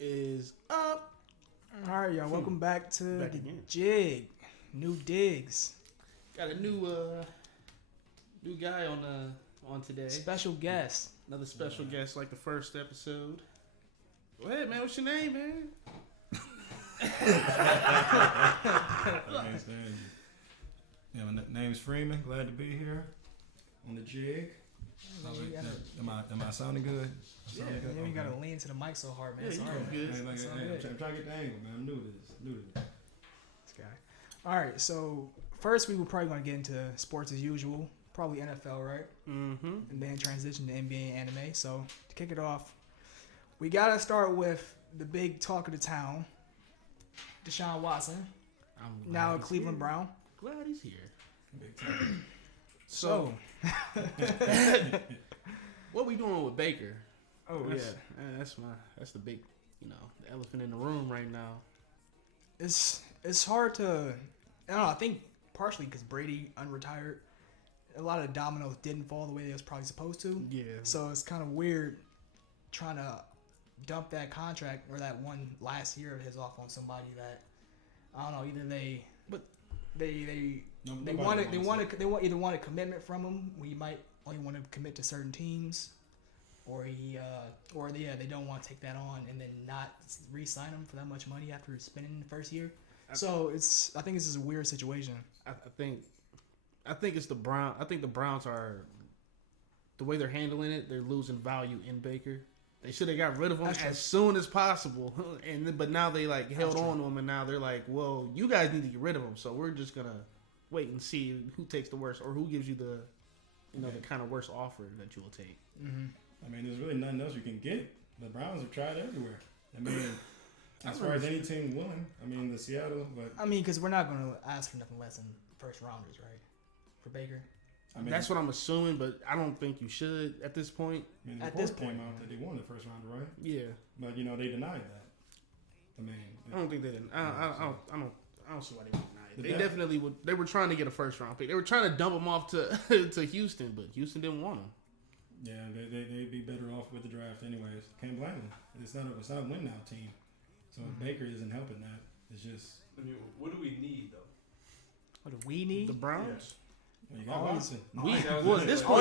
is up? All right, y'all. Welcome back to Back the again. Jig. New digs. Got a new guy on today. Special guest. Another special guest like the first episode. Go ahead, man. What's your name, man? Yeah, my name's Freeman. Glad to be here on the Jig. Am I sounding good? Yeah, You gotta lean into the mic so hard, man. Yeah, Sorry, you man. good. I'm trying to get the angle, man. I'm new to this. This guy. All right, so first we were probably gonna get into sports as usual. Probably NFL, right? Mm-hmm. And then transition to NBA and anime. So to kick it off, we gotta start with the big talk of the town, Deshaun Watson, I'm now a glad he's Cleveland here. Brown. Glad he's here. Big time. So, what we doing with Baker? That's the big, the elephant in the room right now. it's hard to. I don't know. I think partially because Brady unretired, a lot of dominoes didn't fall the way they was probably supposed to. Yeah. So it's kind of weird trying to dump that contract or that one last year of his off on somebody that I don't know. Either they either want a commitment from him. We might only want to commit to certain teams, or they don't want to take that on and then not re-sign him for that much money after spending the first year. I think this is a weird situation. I think it's the Brown. I think the Browns are the way they're handling it. They're losing value in Baker. They should have got rid of him as soon as possible, but now they held on to him, and now they're like, well, you guys need to get rid of him. So we're just gonna wait and see who takes the worst or who gives you the kind of worst offer that you will take. Mm-hmm. I mean, there's really nothing else you can get. The Browns have tried everywhere. I mean, as far as any team willing. I mean, the Seattle, but because we're not going to ask for nothing less than first rounders, right? For Baker. I mean, That's what I'm assuming, but I don't think you should at this point. I mean, the At this report point, came out that they won the first round, right? Yeah, But they denied that. I mean, I don't think they didn't. I don't see why they denied it. They Yeah. definitely would. They were trying to get a first round pick. They were trying to dump him off to to Houston, but Houston didn't want him. yeah, they'd be better off with the draft anyways. Can't blame them. It's not a win now team. So Baker isn't helping that. It's just I mean, what do we need though? What do we need? The Browns. well, you got Watson. At this point,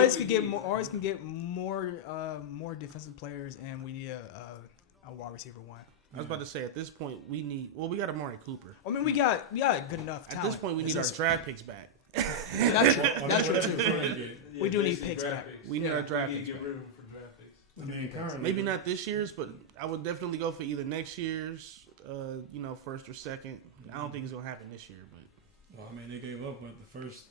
Always can get more defensive players, and we need a wide receiver one. I was about to say at this point we need. Well, we got Amari Cooper. I mean, we got good enough At talent. this point, we It's need our just- draft picks back. That's true. That's true Whatever too. you're trying to get. We do need basically picks draft back. We need our draft We picks need to back. get rid of them for draft picks. I mean, currently, Maybe not this year's, but I would definitely go for either next year's, first or second. I don't think it's gonna happen this year, but Well, I mean, they gave up the first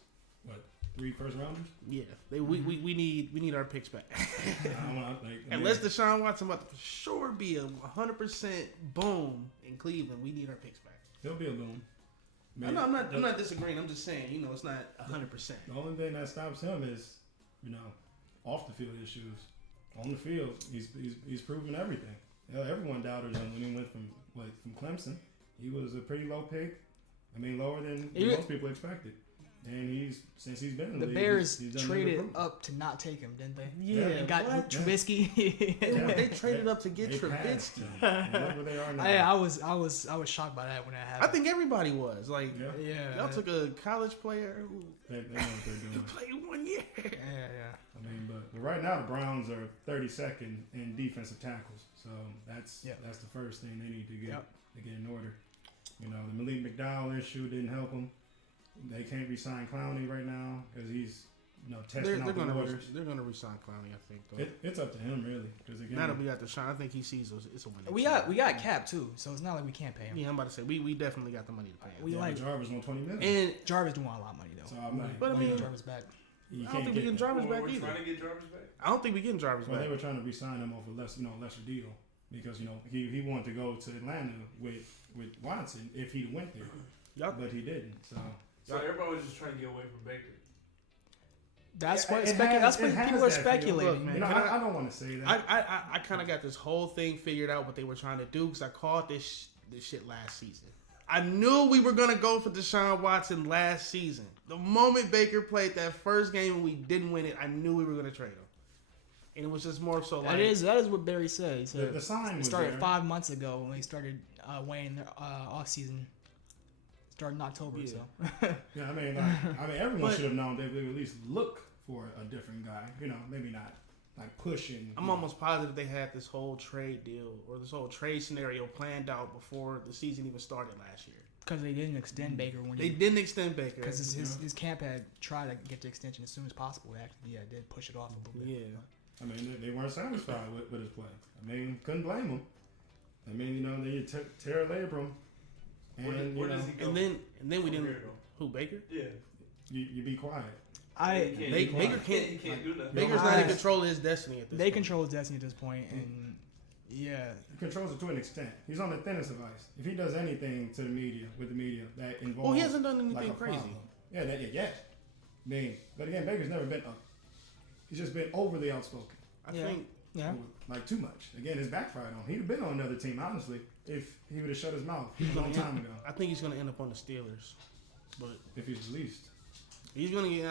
3 first rounders. yeah, we need our picks back. I don't know, Unless Deshaun Watson about to for sure be a 100% boom in Cleveland, we need our picks back. he'll be a boom. I'm not disagreeing. I'm just saying, it's not 100%. The only thing that stops him is, off the field issues. On the field, he's proven everything. Everyone doubted him when he went from Clemson. He was a pretty low pick. I mean, lower than most people expected. And since he's been in The the league, Bears he's done traded everything. up to not take him, didn't they? Yeah, And got what? Trubisky. Yeah. They traded up to get They Trubisky. passed him. And look where they are now. I was shocked by that when that I happened. think everybody was like, Yeah, Yeah. y'all took a college player who they know what they're doing. played 1 year. Yeah. I mean, but right now the Browns are 32nd in defensive tackles, so that's the first thing they need to get in order. The Malik McDowell issue didn't help them. They can't re-sign Clowney right now because he's testing out the waters. They're gonna resign Clowney, I think. Though. It's up to him really, because again, Now that we got Deshaun, I think he sees it's a win. We got cap too, so it's not like we can't pay him. Yeah, I'm about to say we definitely got the money to pay him. We yeah, like Jarvis on $20 million. And Jarvis doing a lot of money though. So I'm like, But I mean, Jarvis back. you I don't can't think we get getting that. Jarvis back We're either. trying to get Jarvis back. I don't think we getting Jarvis Well, back. they were trying to re-sign him off a lesser deal because he wanted to go to Atlanta with Watson if he went there, Yup. but he didn't. So everybody was just trying to get away from Baker. That's Yeah, what it has- that's it what has people are that feel. speculating. Look, man. I don't want to say that. I kind of got this whole thing figured out what they were trying to do because I called this shit last season. I knew we were gonna go for Deshaun Watson last season. The moment Baker played that first game and we didn't win it, I knew we were gonna trade him. and it was just more so like that is what Barry said. He said The sign it was started there. 5 months ago when they started weighing their off season. Started in October, Yeah. so Yeah, I mean, everyone But- should have known they would at least look for a different guy. You know, maybe not like pushing. I'm almost positive they had this whole trade deal or this whole trade scenario planned out before the season even started last year. because they didn't extend Baker when They didn't extend Baker. because his camp had tried to get the extension as soon as possible. Actually, yeah, did push it off a little bit. Yeah. I mean, they weren't satisfied with his play. I mean, couldn't blame him. I mean, you know, they took Terry Labrum, and Where you know, does he go? And then we From didn't. here, though? Who, Baker? Yeah. you be quiet. Baker can't. He can't do nothing. Baker's not in control of his destiny at this They point. control his destiny at this point, and yeah, He controls it to an extent. He's on the thinnest of ice. If he does anything to the media, with the media, that involves Well, he hasn't done anything like a crazy. problem. Yeah, I mean, but again, Baker's never been he's just been overly outspoken. I Yeah. think yeah. Like too much. Again, it's backfired on him. He'd have been on another team, honestly, if he would have shut his mouth a long time ago. I think he's going to end up on the Steelers, but If he's released. he's going to get.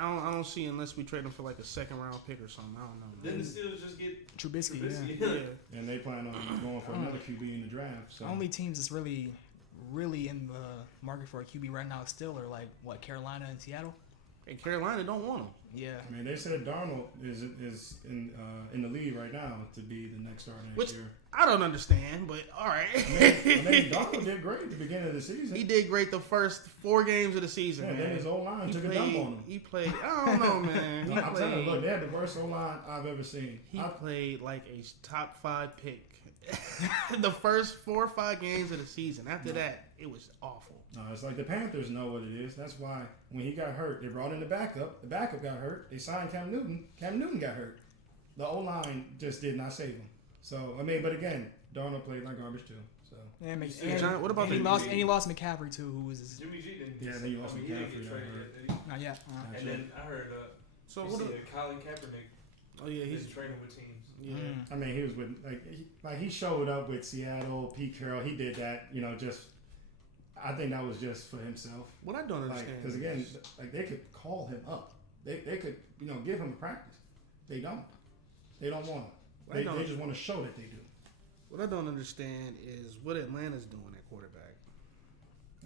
And I don't see unless we trade him for like a second round pick or something. I don't know. Didn't the Steelers just get Trubisky. Trubisky? Yeah. Yeah. And they plan on going for another QB in the draft. So Only teams that's really in the market for a QB right now still are like what, Carolina and Seattle. And Carolina don't want him. Yeah. I mean, they said Darnold is in the lead right now to be the next starter next Which year. I don't understand, but all right. I mean, Darnold did great at the beginning of the season. He did great the first 4 games of the season. Yeah, man. then his O-line He took a played. dump on him. He played. I don't know, man. He I'm telling you, look, played. they had the worst O-line I've ever seen. He played like a top 5 pick. The first 4 or 5 games of the season. After that, it was awful. No, it's like the Panthers know what it is. That's why when he got hurt, they brought in the backup. The backup got hurt. They signed Cam Newton. Cam Newton got hurt. The O-line just did not save him. So, I mean, but again, Darnold played like garbage too. So, And, You see, John, what about and he the- lost McCaffrey too, who was his, Jimmy G didn't. Yeah, then you lost I mean, he didn't McCaffrey, get I traded heard. yet, did he? not yet. And then I heard So you what? see Colin Kaepernick Oh yeah, is he's training with teams. yeah. I mean, he was with he showed up with Seattle, Pete Carroll. He did that, you know, just. I think that was just for himself. What I don't understand. Because again, like they could call him up. They could, you know, give him a practice. They don't. They don't want him. They just want to show that they do. What I don't understand is what Atlanta's doing at quarterback.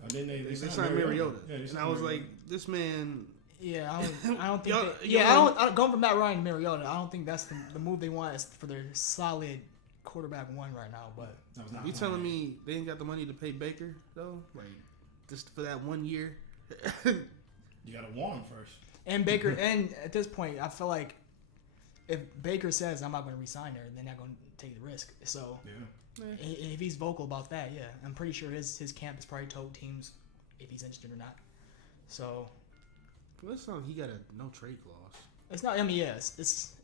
Then They signed Mariota, Yeah, they and signed I was Mariota. like, this man. Yeah, I don't think. Y'all- I don't going from Matt Ryan to Mariota. I don't think that's the move they want is for their solid quarterback one right now. But That was not You fun. telling me they ain't got the money to pay Baker though? Like just for that 1 year? You gotta want him first. and Baker and at this point, I feel like if Baker says I'm not going to resign her, they're not going to take the risk. So Yeah. if he's vocal about that, yeah, I'm pretty sure his camp has probably told teams if he's interested or not. So Let's not. He got a no trade clause. it's not. I mean, yes,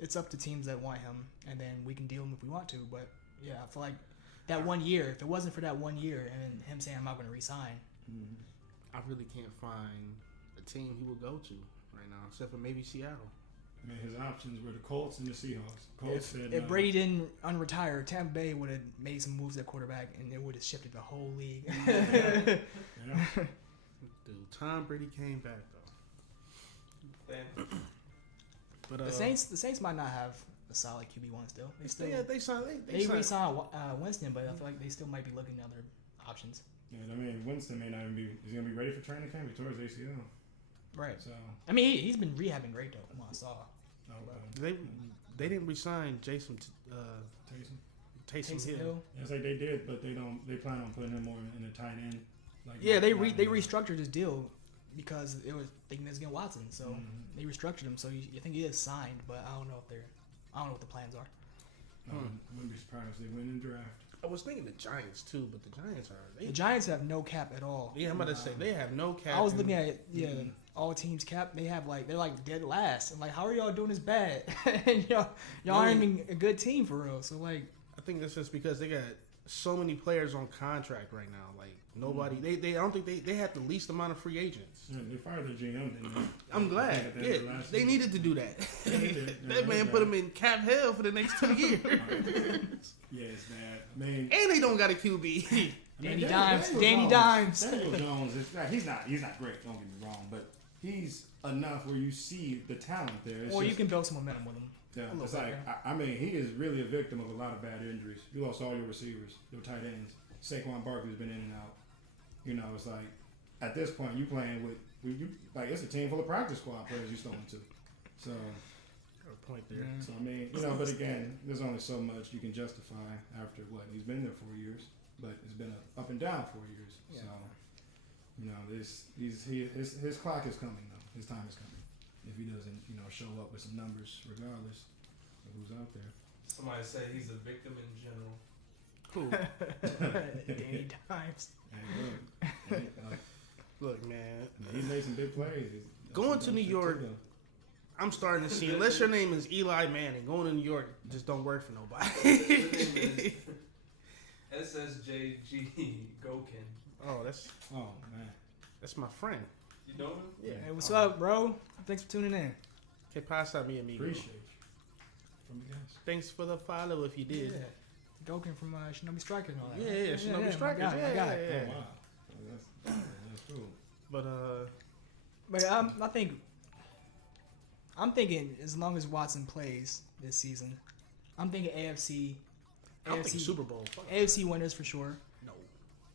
it's up to teams that want him, and then we can deal him if we want to. But yeah, I feel like that 1 year. If it wasn't for that 1 year and him saying I'm not going to resign, I really can't find a team he would go to right now, except for maybe Seattle. I mean, his options were the Colts and the Seahawks. Colts said if no. Brady didn't unretire, Tampa Bay would have made some moves at quarterback, and it would have shifted the whole league. Yeah. Dude, Tom Brady came back though. Damn. But The Saints might not have a solid QB1 still. They still they signed. they signed- re-signed Winston, but I feel like they still might be looking at other options. Yeah, I mean, Winston may not even be. Is he gonna be ready for training camp? He tore his ACL. Right. So, I mean, he's been rehabbing great though. From what I saw. They didn't resign Jason Taysom. Taysom Hill. Hill. Yeah, it's like they did, but they don't. They plan on putting him more in a tight end. Like Yeah, they restructured his deal because it was thinking it was against Watson, so Mhm. they restructured him. So you think he is signed, but I don't know what the plans are. I wouldn't be surprised if they win in the draft. I was thinking the Giants too, but the Giants are. The Giants have no cap at all. Yeah, I'm about to say they have no cap. I was looking at all teams cap. They have they're like dead last. I'm like, how are y'all doing this bad? And y'all aren't even a good team for real. So like, I think that's just because they got so many players on contract right now. Like nobody, they I don't think they have the least amount of free agents. Yeah, they fired the GM, didn't they? I'm glad. At the end Yeah, of last they season. needed to do that. Yeah, they did. Yeah, That man okay. put him in cap hell for the next 2 years, Yeah, it's bad. I mean, and they don't got a QB. Danny Daniel Dimes. Jones- Danny Dimes. Daniel Jones is he's not great. Don't get me wrong, but he's enough where you see the talent there. It's Or you just- can build some momentum with him. Yeah, little it's bit, like I mean, he is really a victim of a lot of bad injuries. You lost all your receivers, your tight ends. Saquon Barkley's been in and out. You know, it's like at this point you playing with you like it's a team full of practice squad players you stole into. So. Point there. So I mean, but again, there's only so much you can justify after what he's been there 4 years, but it's been up and down 4 years. Yeah. So his clock is coming though. His time is coming. If he doesn't, show up with some numbers, regardless of who's out there. Somebody say he's a victim in general. Cool. Danny Dimes. And Look, man. he's made some big plays. Going to New York, I'm starting to see, unless your name is Eli Manning, going to New York just don't work for nobody. His name is SSJG Gokin. Oh, that's my friend. You know him? Yeah. Hey, what's up, bro? Thanks for tuning in. Que pasa, mi amigo? Appreciate you. From you guys. Thanks for the follow if you did. Yeah. Gokin from Shinobi Strikers and all that. Yeah, Shinobi Strikers. My guy. Yeah. Oh, wow. That's cool. But I'm thinking as long as Watson plays this season, I'm thinking AFC I'm thinking Super Bowl. AFC winners for sure. No,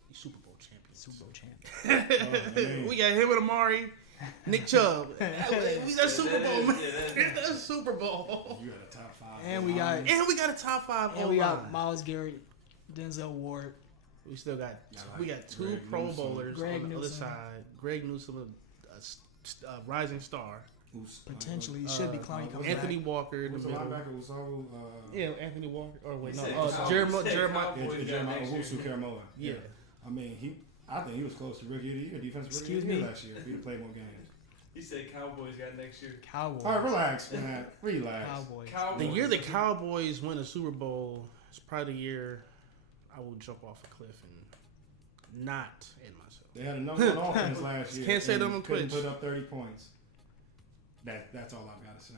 he's Super Bowl champion. Super Bowl champion. We got him and Amari, Nick Chubb. That's Super Bowl, man. That's Super Bowl. You got a top 5. And we got a top 5. and we got Myles Garrett, Denzel Ward. We still got two Greg Pro Newsome. Bowlers Greg on the Newsome. other side. Greg Newsome, a rising star. Potentially should be Clowney coming Anthony back. Walker in the Who's the middle. linebacker? Was all Yeah, Anthony Walker. Or wait, He no, said Jeremiah. Jeremiah Owusu-Koramoah. Yeah. I mean, I think he was close to rookie of the year, defensive rookie Excuse of the year me? last year. If he'd played more games. He said Cowboys got next year. Cowboys. All right, relax, man. Relax. Cowboys. The year the Cowboys win a Super Bowl is probably the year I will jump off a cliff and not end myself. They had a number one offense last year. Can't say and them on couldn't Twitch. put up 30 points. That's all I've got to say.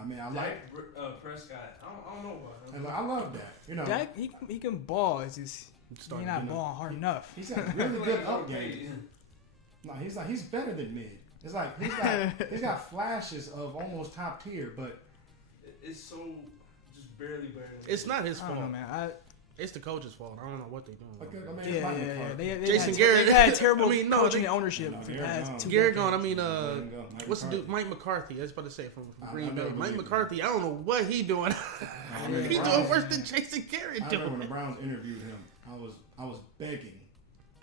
I mean, I like. Dak Prescott. I don't know about him. And I love that. Dak, he can ball. It's just he's not balling hard enough. He's got really good up games. No, he's better than mid. It's like he's got flashes of almost top tier, but It's so just barely. It's not his I don't fault. know, man. It's the coach's fault. I don't know what they're doing. I mean, it's Mike McCarthy. They Jason had, Garrett. They had terrible I mean, no, coaching they- and ownership. No, for the Garrett past gone. 2 Garrett decades. gone. I mean, Let him go. Mike what's the dude? McCarthy. Mike McCarthy. I was about to say from I Green Bay. never Mike believed McCarthy. I don't know what he doing. remember he Browns- doing worse than Jason Garrett I remember when the doing. Browns interviewed him. I was begging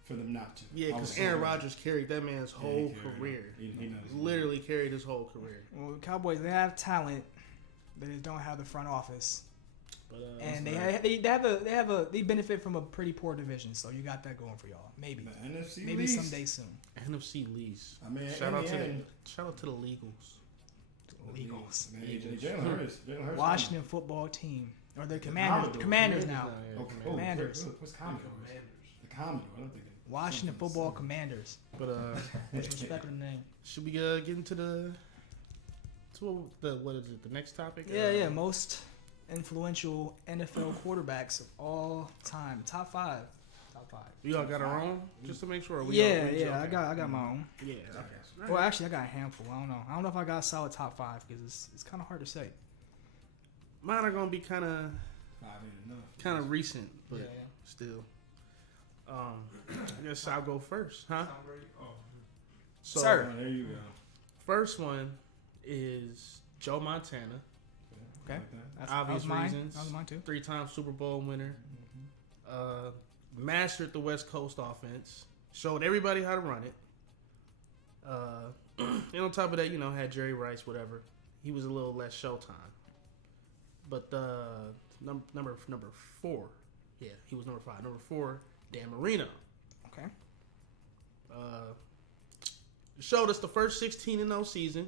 for them not to. Yeah, I was because so Aaron mad. Rodgers carried that man's Yeah, he whole carried him. career. He knows. Literally carried his whole career. Well, the Cowboys, they have talent. They just don't have the front office, But and right. they benefit from a pretty poor division. So you got that going for y'all. Maybe, The NFC maybe least. someday soon. NFC least. I mean, Shout in out the to end, the Legals. Eagles, Man, Eagles. Jalen Hurts. Washington football team, or the Commodores. Commanders now. Commanders. Commanders. What's Commodores? The Commodore. I don't think it. Washington football Commanders. But Disrespect the name. should we get into the what is it? The next topic? Yeah. Most influential NFL quarterbacks of all time. Top five. We all got our own, just to make sure. Yeah. Okay. I got my own. Yeah. Okay. Okay. Well, actually, I got a handful. I don't know if I got a solid top five because it's kind of hard to say. Mine are gonna be kind of 5 ain't enough. recent, but Yeah. still. I guess I'll go first, huh? Tom Brady. Oh. So, Sir. Oh, there you go. first one is Joe Montana. Okay. Like that. That's, Obvious that was mine. reasons. That was mine too. 3-time Super Bowl winner. Mastered the West Coast offense. Showed everybody how to run it. And on top of that, had Jerry Rice, whatever. He was a little less showtime. But number 4. Yeah, he was number 5. Number 4, Dan Marino. Okay. Showed us the first 16-0 season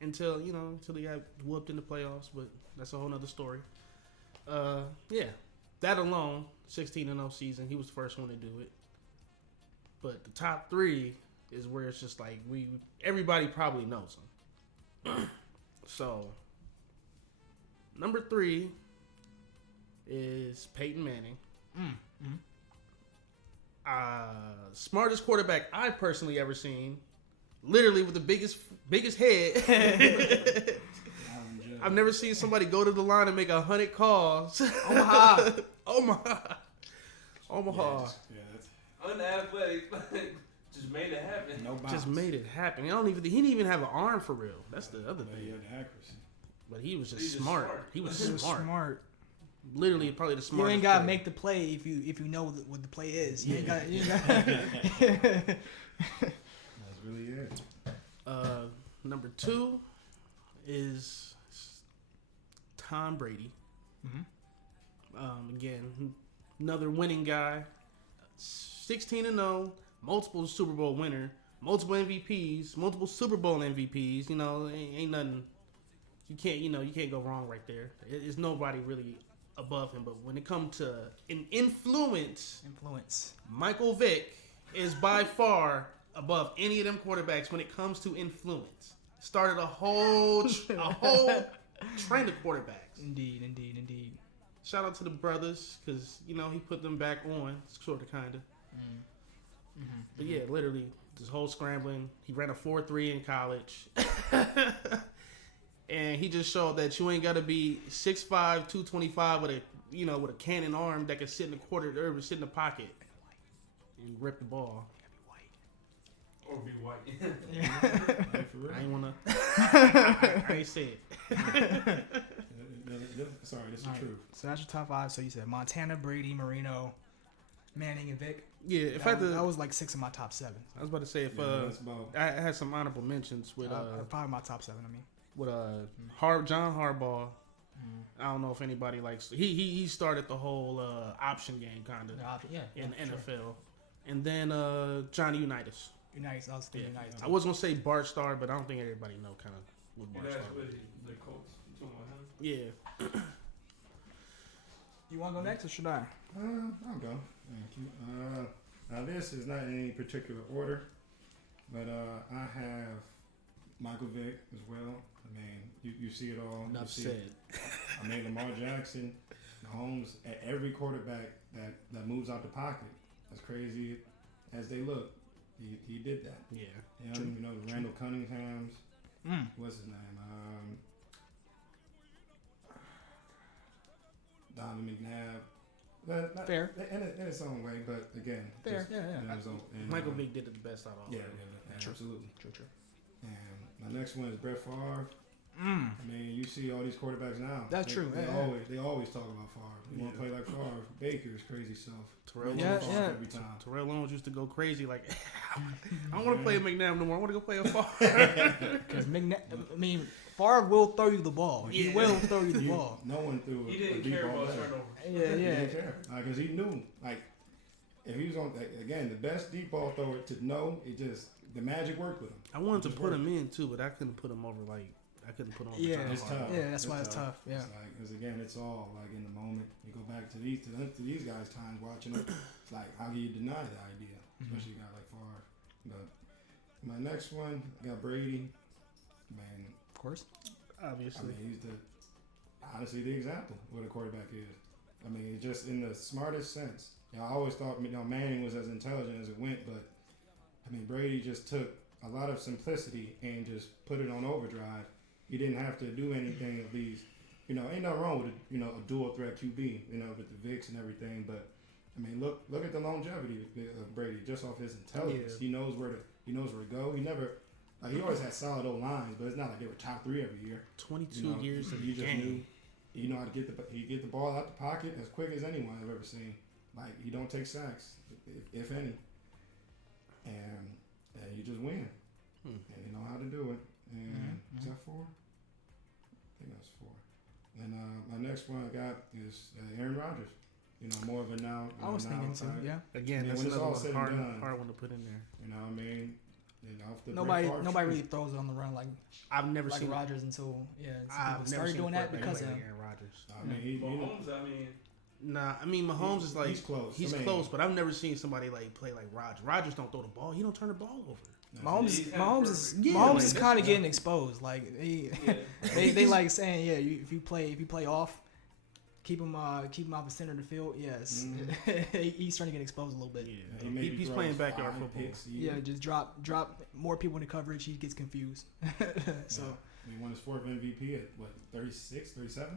until he got whooped in the playoffs, but that's a whole nother story. Yeah, that alone, 16-0 season, he was the first one to do it. But the top 3 is where it's just like everybody probably knows him. So, number 3 is Peyton Manning. Smartest quarterback I've personally ever seen. Literally with the biggest head. Aaron I've never seen somebody go to the line and make 100 calls. Omaha. Omaha. Yeah, that's Unathletic, just made it happen. no bounce. Just made it happen. He didn't even have an arm for real. That's the other But he thing. had the accuracy. But he was just He's just smart. smart. He was He was smart. smart. Literally, probably the You smartest. ain't gotta player. make the play if you know what the play is. You ain't Yeah. got. You ain't got That's really it. Number 2 is Tom Brady. Mhm. Again, another winning guy. 16-0, multiple Super Bowl winner, multiple MVPs, multiple Super Bowl MVPs. You know, ain't nothing. You can't go wrong right there. There's nobody really above him. But when it comes to an influence, Michael Vick is by far above any of them quarterbacks when it comes to influence. Started a whole trend of quarterbacks. Indeed. Shout out to the brothers because he put them back on, sort of, kind of. But yeah, literally this whole scrambling. He ran a 4.3 in college, and he just showed that you ain't got to be 6'5", 225 with a with a cannon arm that can sit in the or sit in the pocket and rip the ball. Or be white. Like, for real. I ain't wanna. I ain't say it. Sorry, this is All right. the truth. So that's your top 5. So you said Montana, Brady, Marino, Manning, and Vick. Yeah, if I had to, that was like 6 of my top 7. I was about to say if Yeah, that's about. I had some honorable mentions with Probably my top 7. I mean, with John Harbaugh. I don't know if anybody likes. He started the whole option game kind of in NFL, and then Johnny Unitas. United. I was thinking United. I was gonna say Bart Starr, but I don't think everybody know kind of what Bart Starr. That's with the Colts. You talking about him? Yeah. You want to go next or should I? I'll go. Thank you. Now this is not in any particular order, but I have Michael Vick as well. I mean, you see it all. Enough you see said. I mean, Lamar Jackson, Mahomes, at every quarterback that moves out the pocket, as crazy as they look, he did that. Yeah. The Randall Cunninghams. What's his name? Donovan McNabb. Fair. In its own way, but again, Fair. Yeah. Michael Vick did it the best out of all. Yeah, of them. absolutely. True. And my next one is Brett Favre. I mean, you see all these quarterbacks now. That's true. They always talk about Favre. You want to play like Favre. Baker's crazy self. Terrell Yeah, Owens, Every time. Terrell Owens used to go crazy like, I don't want to play a McNabb no more. I want to go play a Favre. Because Favre will throw you the ball. He Yeah. will throw you the ball. No one threw He a didn't deep care ball about better. turnover. He didn't care. Because he knew, like, if he was on, again, the best deep ball thrower to know, the magic worked with him. I wanted to Just put worked. him in too, but I couldn't put him over I couldn't put him over. Yeah. John It's Harbaugh. tough. Yeah, that's why it's tough. Yeah. It's like, because again, it's all like in the moment. You go back to these guys' times watching them. It's like, how do you deny the idea? Especially a guy like Favre. But my next one, I got Brady. Man, Of course. I Obviously. mean, he's honestly the example of what a quarterback is. I mean, just in the smartest sense. I always thought Manning was as intelligent as it went, but I mean, Brady just took a lot of simplicity and just put it on overdrive. He didn't have to do anything of these. Ain't nothing wrong with a dual threat QB. With the Vicks and everything. But I mean, look at the longevity of Brady just off his intelligence. Yeah. He knows where to go. He never. He always had solid old lines, but it's not like they were top 3 every year. 22 years of he just game. knew. He know how to get the ball out the pocket as quick as anyone I've ever seen. Like, he don't take sacks, if any, and you just win. And you know how to do it. And is that 4? I think that's 4. And my next one I got is Aaron Rodgers. More of a now. I was thinking so. type. Yeah. Again, Yeah, that's when it's another all one, said and hard done. one to put in there. You know what I mean? Off the Nobody Brett Favre really streak. throws it on the run like I've never seen Rodgers until I've never started seen doing that because of him. Aaron Rodgers. I mean, Nah, I mean Mahomes is like he's close. He's close, but I've never seen somebody like play like Rodgers. Rodgers don't throw the ball. He don't turn the ball over. Mahomes like, is kind of getting exposed. Like they like saying, if you play off, keep him off the center of the field. Yes, he's starting to get exposed a little bit. Yeah, he's playing backyard football. Just drop more people into coverage. He gets confused. So He won his 4th MVP at what 36, 37?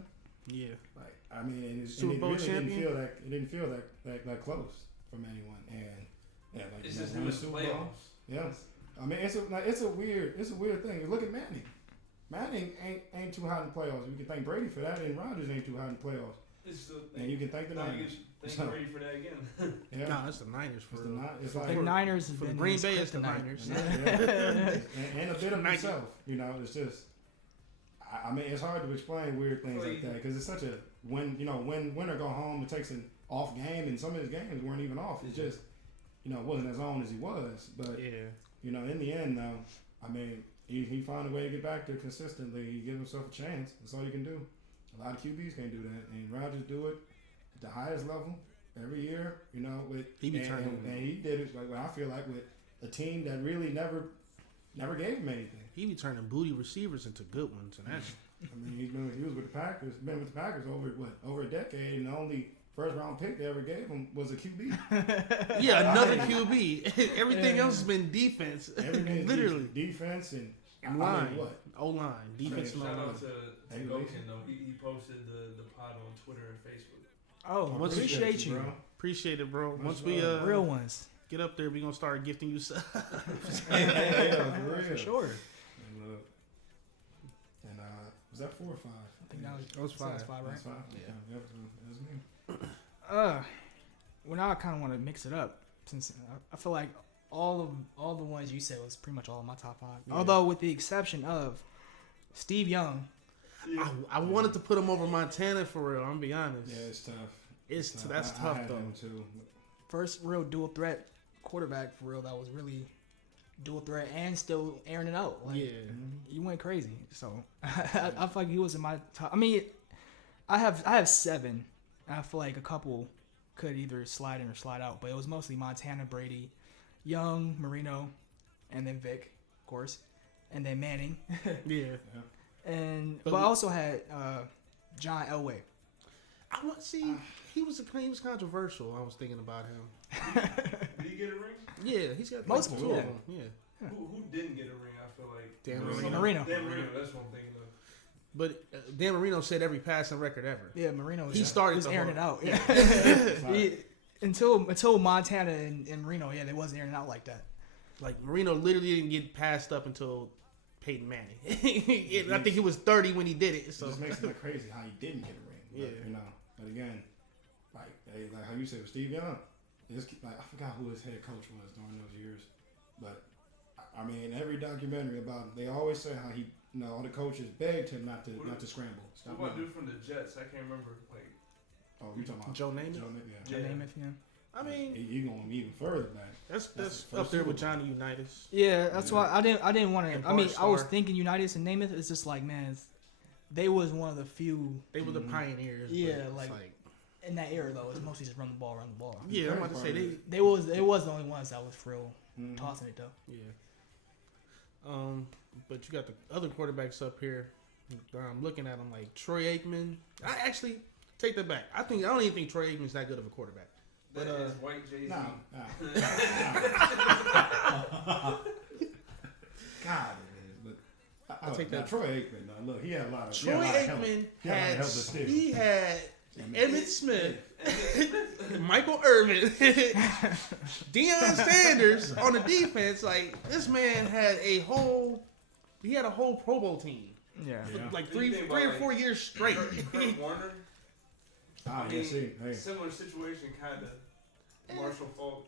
Yeah. Like I mean, and Super it Bowl really champion? didn't feel that close from anyone. And yeah, like It's you know, just won him in the the Super Bowl. playoffs. Yeah, I mean it's a weird thing. Look at Manning. Manning ain't too hot in the playoffs. You can thank Brady for that, and Rodgers ain't too hot in the playoffs. It's the And you can thank the no, you Niners. can thank Brady for that again. Yeah, No, it's the Niners for it's the real. It's The like Niners have For been Green his Bay, it's the kryptonite. Niners. and a bit of Nike. himself. You know, it's just. I mean, it's hard to explain weird things like that because it's such a win or go home. It takes an off game, and some of his games weren't even off. It's just, wasn't as on as he was. But Yeah. in the end, though, I mean, he found a way to get back there consistently. He gives himself a chance. That's all you can do. A lot of QBs can't do that, and Rodgers do it at the highest level every year. He be and turning. he did it. Like I feel like with a team that really never gave him anything. He be turning booty receivers into good ones, and that's I mean, he was with the Packers. Been with the Packers over a decade, and the only first round pick they ever gave him was a QB. yeah, another QB. Everything else has been defense. Everything Literally. defense and line. I mean, what? O line, defense and O Shout line. out to Gokin though. He posted the pod on Twitter and Facebook. Oh, Once appreciate you. bro. Appreciate it, bro. Much Once we love. Real ones. get up there, we gonna start gifting you stuff. Yeah, for real. For sure. And look, and was that 4 or 5? I think that was, That was that was 5. five, right? That's 5. Yeah. That was me. Well, now I kind of want to mix it up since I feel like all the ones you said was pretty much all of my top 5. Yeah. Although with the exception of Steve Young. I wanted to put him over Montana for real. I'm gonna be honest. Yeah, it's tough. That's I tough had though. him too. First real dual threat quarterback for real that was really dual threat and still airing it out. Like, Yeah. you went crazy. So I feel like he was in my top. I mean, I have 7. I feel like a couple could either slide in or slide out, but it was mostly Montana, Brady, Young, Marino, and then Vic, of course, and then Manning. Yeah. But I also had John Elway. I want see. He was controversial. I was thinking about him. Did he get a ring? Yeah, he's got Most like of 2 them, of them. Yeah. Who didn't get a ring? I feel like Dan Marino. Dan Marino. That's what I'm thinking of. But Dan Marino set every passing record ever. Yeah, Marino was, He started was the airing whole- it out. Yeah. Until Montana and Marino, yeah, they wasn't airing it out like that. Like Marino literally didn't get passed up until Peyton Manning. I think he was 30 when he did it. It So just makes it look crazy how he didn't get a ring. But, Yeah. But again, like how you said with Steve Young, it's like I forgot who his head coach was during those years, but I mean every documentary about him, they always say how he, all the coaches begged him not to scramble. What about dude from the Jets? I can't remember. Like, Oh, you talking about Joe Namath? Yeah. Your name if you know. I mean, he going even further back. that's the first up there with Super Johnny Unitas. Yeah, that's why I didn't want And to. I mean, I was Barstar. thinking Unitas and Namath. It's just like, man, they was one of the few They were the pioneers. but Yeah, it's like- in that era though. It's mostly just run the ball. yeah, I'm about to say they. They was the only ones that was for real Mhm. tossing it though. Yeah. But you got the other quarterbacks up here. I'm looking at them like Troy Aikman. I actually take that back. I don't even think Troy Aikman's that good of a quarterback. that But, is white Jay-Z. No. God, it is. But I'll take that. Troy Aikman. Now, look, he had a lot of. Troy Aikman He had Emmitt Smith, Michael Irvin, Deion Sanders on the defense. Like this man had a whole Pro Bowl team. Yeah. Yeah. Like What do you three think or about, 4 years straight. Kurt Warner. Ah, I yeah, mean, see, hey. similar situation, kind of. Marshall Falk.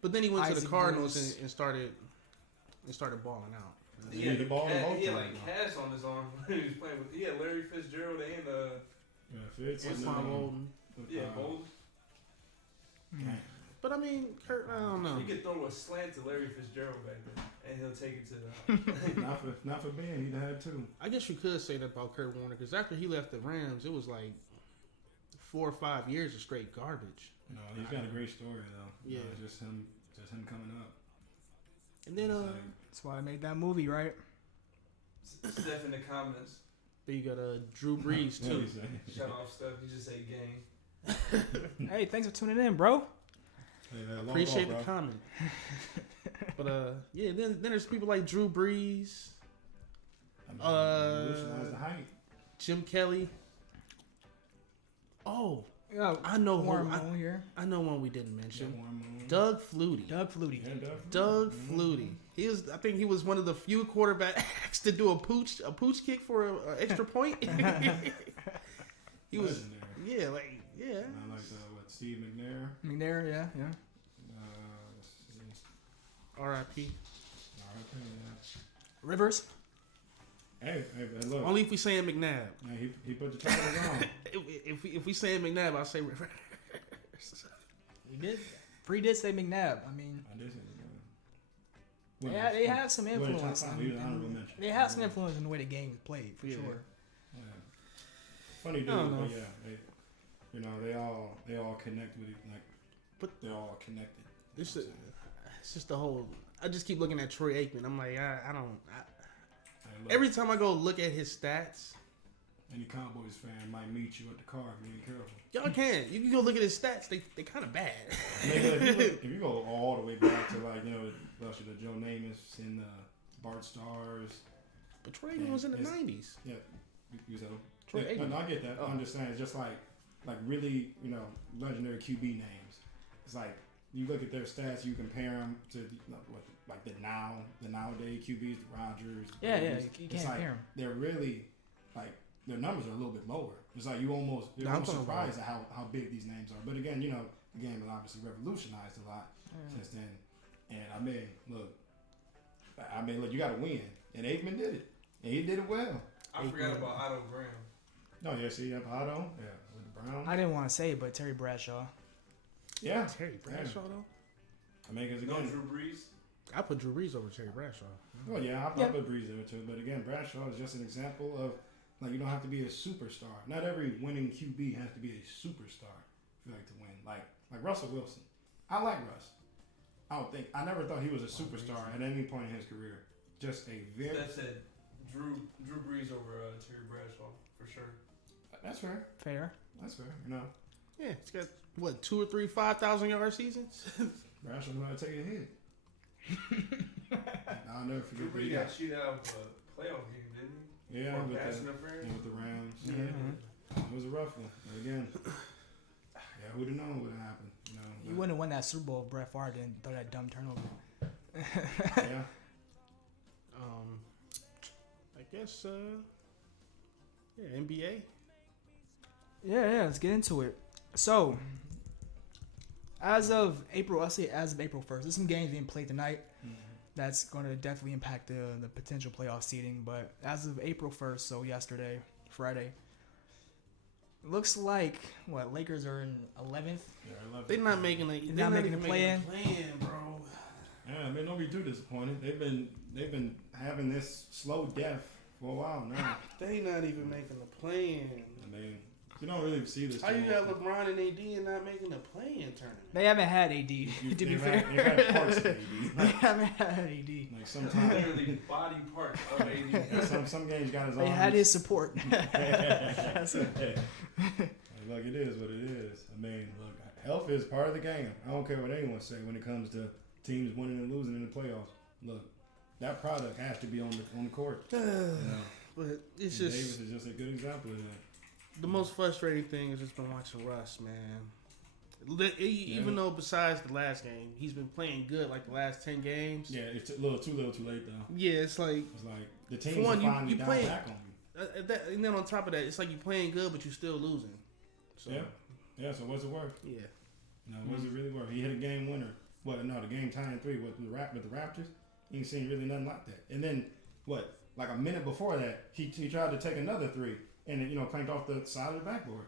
But then he went to the Isaac Cardinals Bruce. and started balling out. He had the ball in both He had times, like though. cast on his arm when he was playing with. He had Larry Fitzgerald and Yeah, Fitz and Stephon Walton. Bolden. But I mean, Kurt, I don't know. You could throw a slant to Larry Fitzgerald back there, and he'll take it to the. not for Ben, he'd had two. I guess you could say that about Kurt Warner because after he left the Rams, it was like 4 or 5 years of straight garbage. No, he's got a great story though. Yeah. Just him coming up. And then That's why I made that movie, right? Steph in the comments. then you got Drew Brees Yeah, too. he's saying. Shut off Steph. You just say gang. Hey, thanks for tuning in, bro. Hey, long Appreciate ball, the bro. comment. But yeah, then there's people like Drew Brees. Revolutionize the height. Jim Kelly. Oh, Yeah, I know Warren who. Moon here. I know one we didn't mention. Warren Moon. Doug Flutie. Doug Flutie. Yeah, Doug Flutie. He was. I think he was one of the few quarterbacks to do a pooch kick for an extra point. He was. Legendary. Yeah, like yeah. And I like Steve McNair. McNair, yeah. Let's see. R.I.P. R.I.P. Yeah. Rivers. Hey, look. Only if we saying McNabb. Yeah, he put the titles on. If we saying McNabb, I'll say Rivers. He did. Bree did say McNabb. I mean, I did say McNabb. yeah, they have some influence. He was an honorable mention. They have some influence in the way the game is played, for sure. Yeah. Funny dude, don't know. but yeah, they all connect with it, like, But they're all connected. it's just the whole. I just keep looking at Troy Aikman. I'm like, I don't. Hey, look, Every time I go look at his stats, any Cowboys fan might meet you at the car if you ain't careful. y'all can't. You can go look at his stats. They kind of bad. I mean, if you go all the way back to like especially the Joe Namath and Bart Starrs. But Troy Aikman was in the '90s. Yeah, you said him. Troy Yeah, Aikman. no, I get that. Oh. I'm just saying, it's just like really, legendary QB names. It's like you look at their stats, you compare them to like the nowadays QBs, the Rodgers. the Yeah, Brady's. you It's can't like compare 'em. they're really like their numbers are a little bit lower. It's like you're No, almost I'm talking surprised at how big these names are. But again, the game has obviously revolutionized a lot since then. And look, you got to win, and Aikman did it, and he did it well. I forgot about Otto Graham. No, yeah, see, you have Otto, with the Browns. I didn't want to say it, but Terry Bradshaw. Yeah, Terry Bradshaw though. I mean, because No again, Drew Brees. I put Drew Brees over Terry Bradshaw. well, yeah, I Yeah. put Breeze in it too. But again, Bradshaw is just an example of like you don't have to be a superstar. Not every winning QB has to be a superstar if you like to win. Like Russell Wilson, I like Russ. I never thought he was a superstar at any point in his career. Just a very. That said, Drew Brees over Terry Bradshaw for sure. That's fair. Fair. That's fair. Yeah, he's got what 2 or 3 5,000-yard seasons. Bradshaw know how to take a hit. I'll never Drew forget that. Brees got cheated out of a playoff game, didn't he? Yeah, For with pass the interference. with the Rams. Yeah. It was a rough one. But again, yeah, who'd have known what would happen? You wouldn't have won that Super Bowl if Brett Favre didn't throw that dumb turnover. Yeah. I guess. Yeah, NBA. Yeah, let's get into it. So, as of April 1st, there's some games being played tonight. That's going to definitely impact the potential playoff seeding. But as of April 1st, so yesterday, Friday, looks like Lakers are in 11th. Yeah, I love They're it. not making a. They're not making a play-in. bro. Yeah, I mean, don't be too disappointed. They've been having this slow death for a while now. They not even making a play-in. I mean, you don't really see this. How too you got often. LeBron and AD and not making a play-in tournament? They haven't had AD, to be fair. They've had parts of AD. They haven't had AD. Like sometimes, Literally body parts of AD. some games got his They arms. had his support. Look, it is what it is. I mean, look, health is part of the game. I don't care what anyone say when it comes to teams winning and losing in the playoffs. Look, that product has to be on the court. But it's And just Davis is just a good example of that. the most frustrating thing is just been watching Russ, man. Even though besides the last game, he's been playing good like the last 10 games. Yeah, it's a little too late though. Yeah, it's like It's like the teams For one, are you finally down play- back on you. and then on top of that, it's like you're playing good, but you're still losing. So Yeah. So what's it worth? yeah. No, what's it really worth? He hit a game winner. What? No, the game tying 3 with the Raptors. He ain't seen really nothing like that. And then what? Like a minute before that, he tried to take another 3 and it, clanked off the side of the backboard.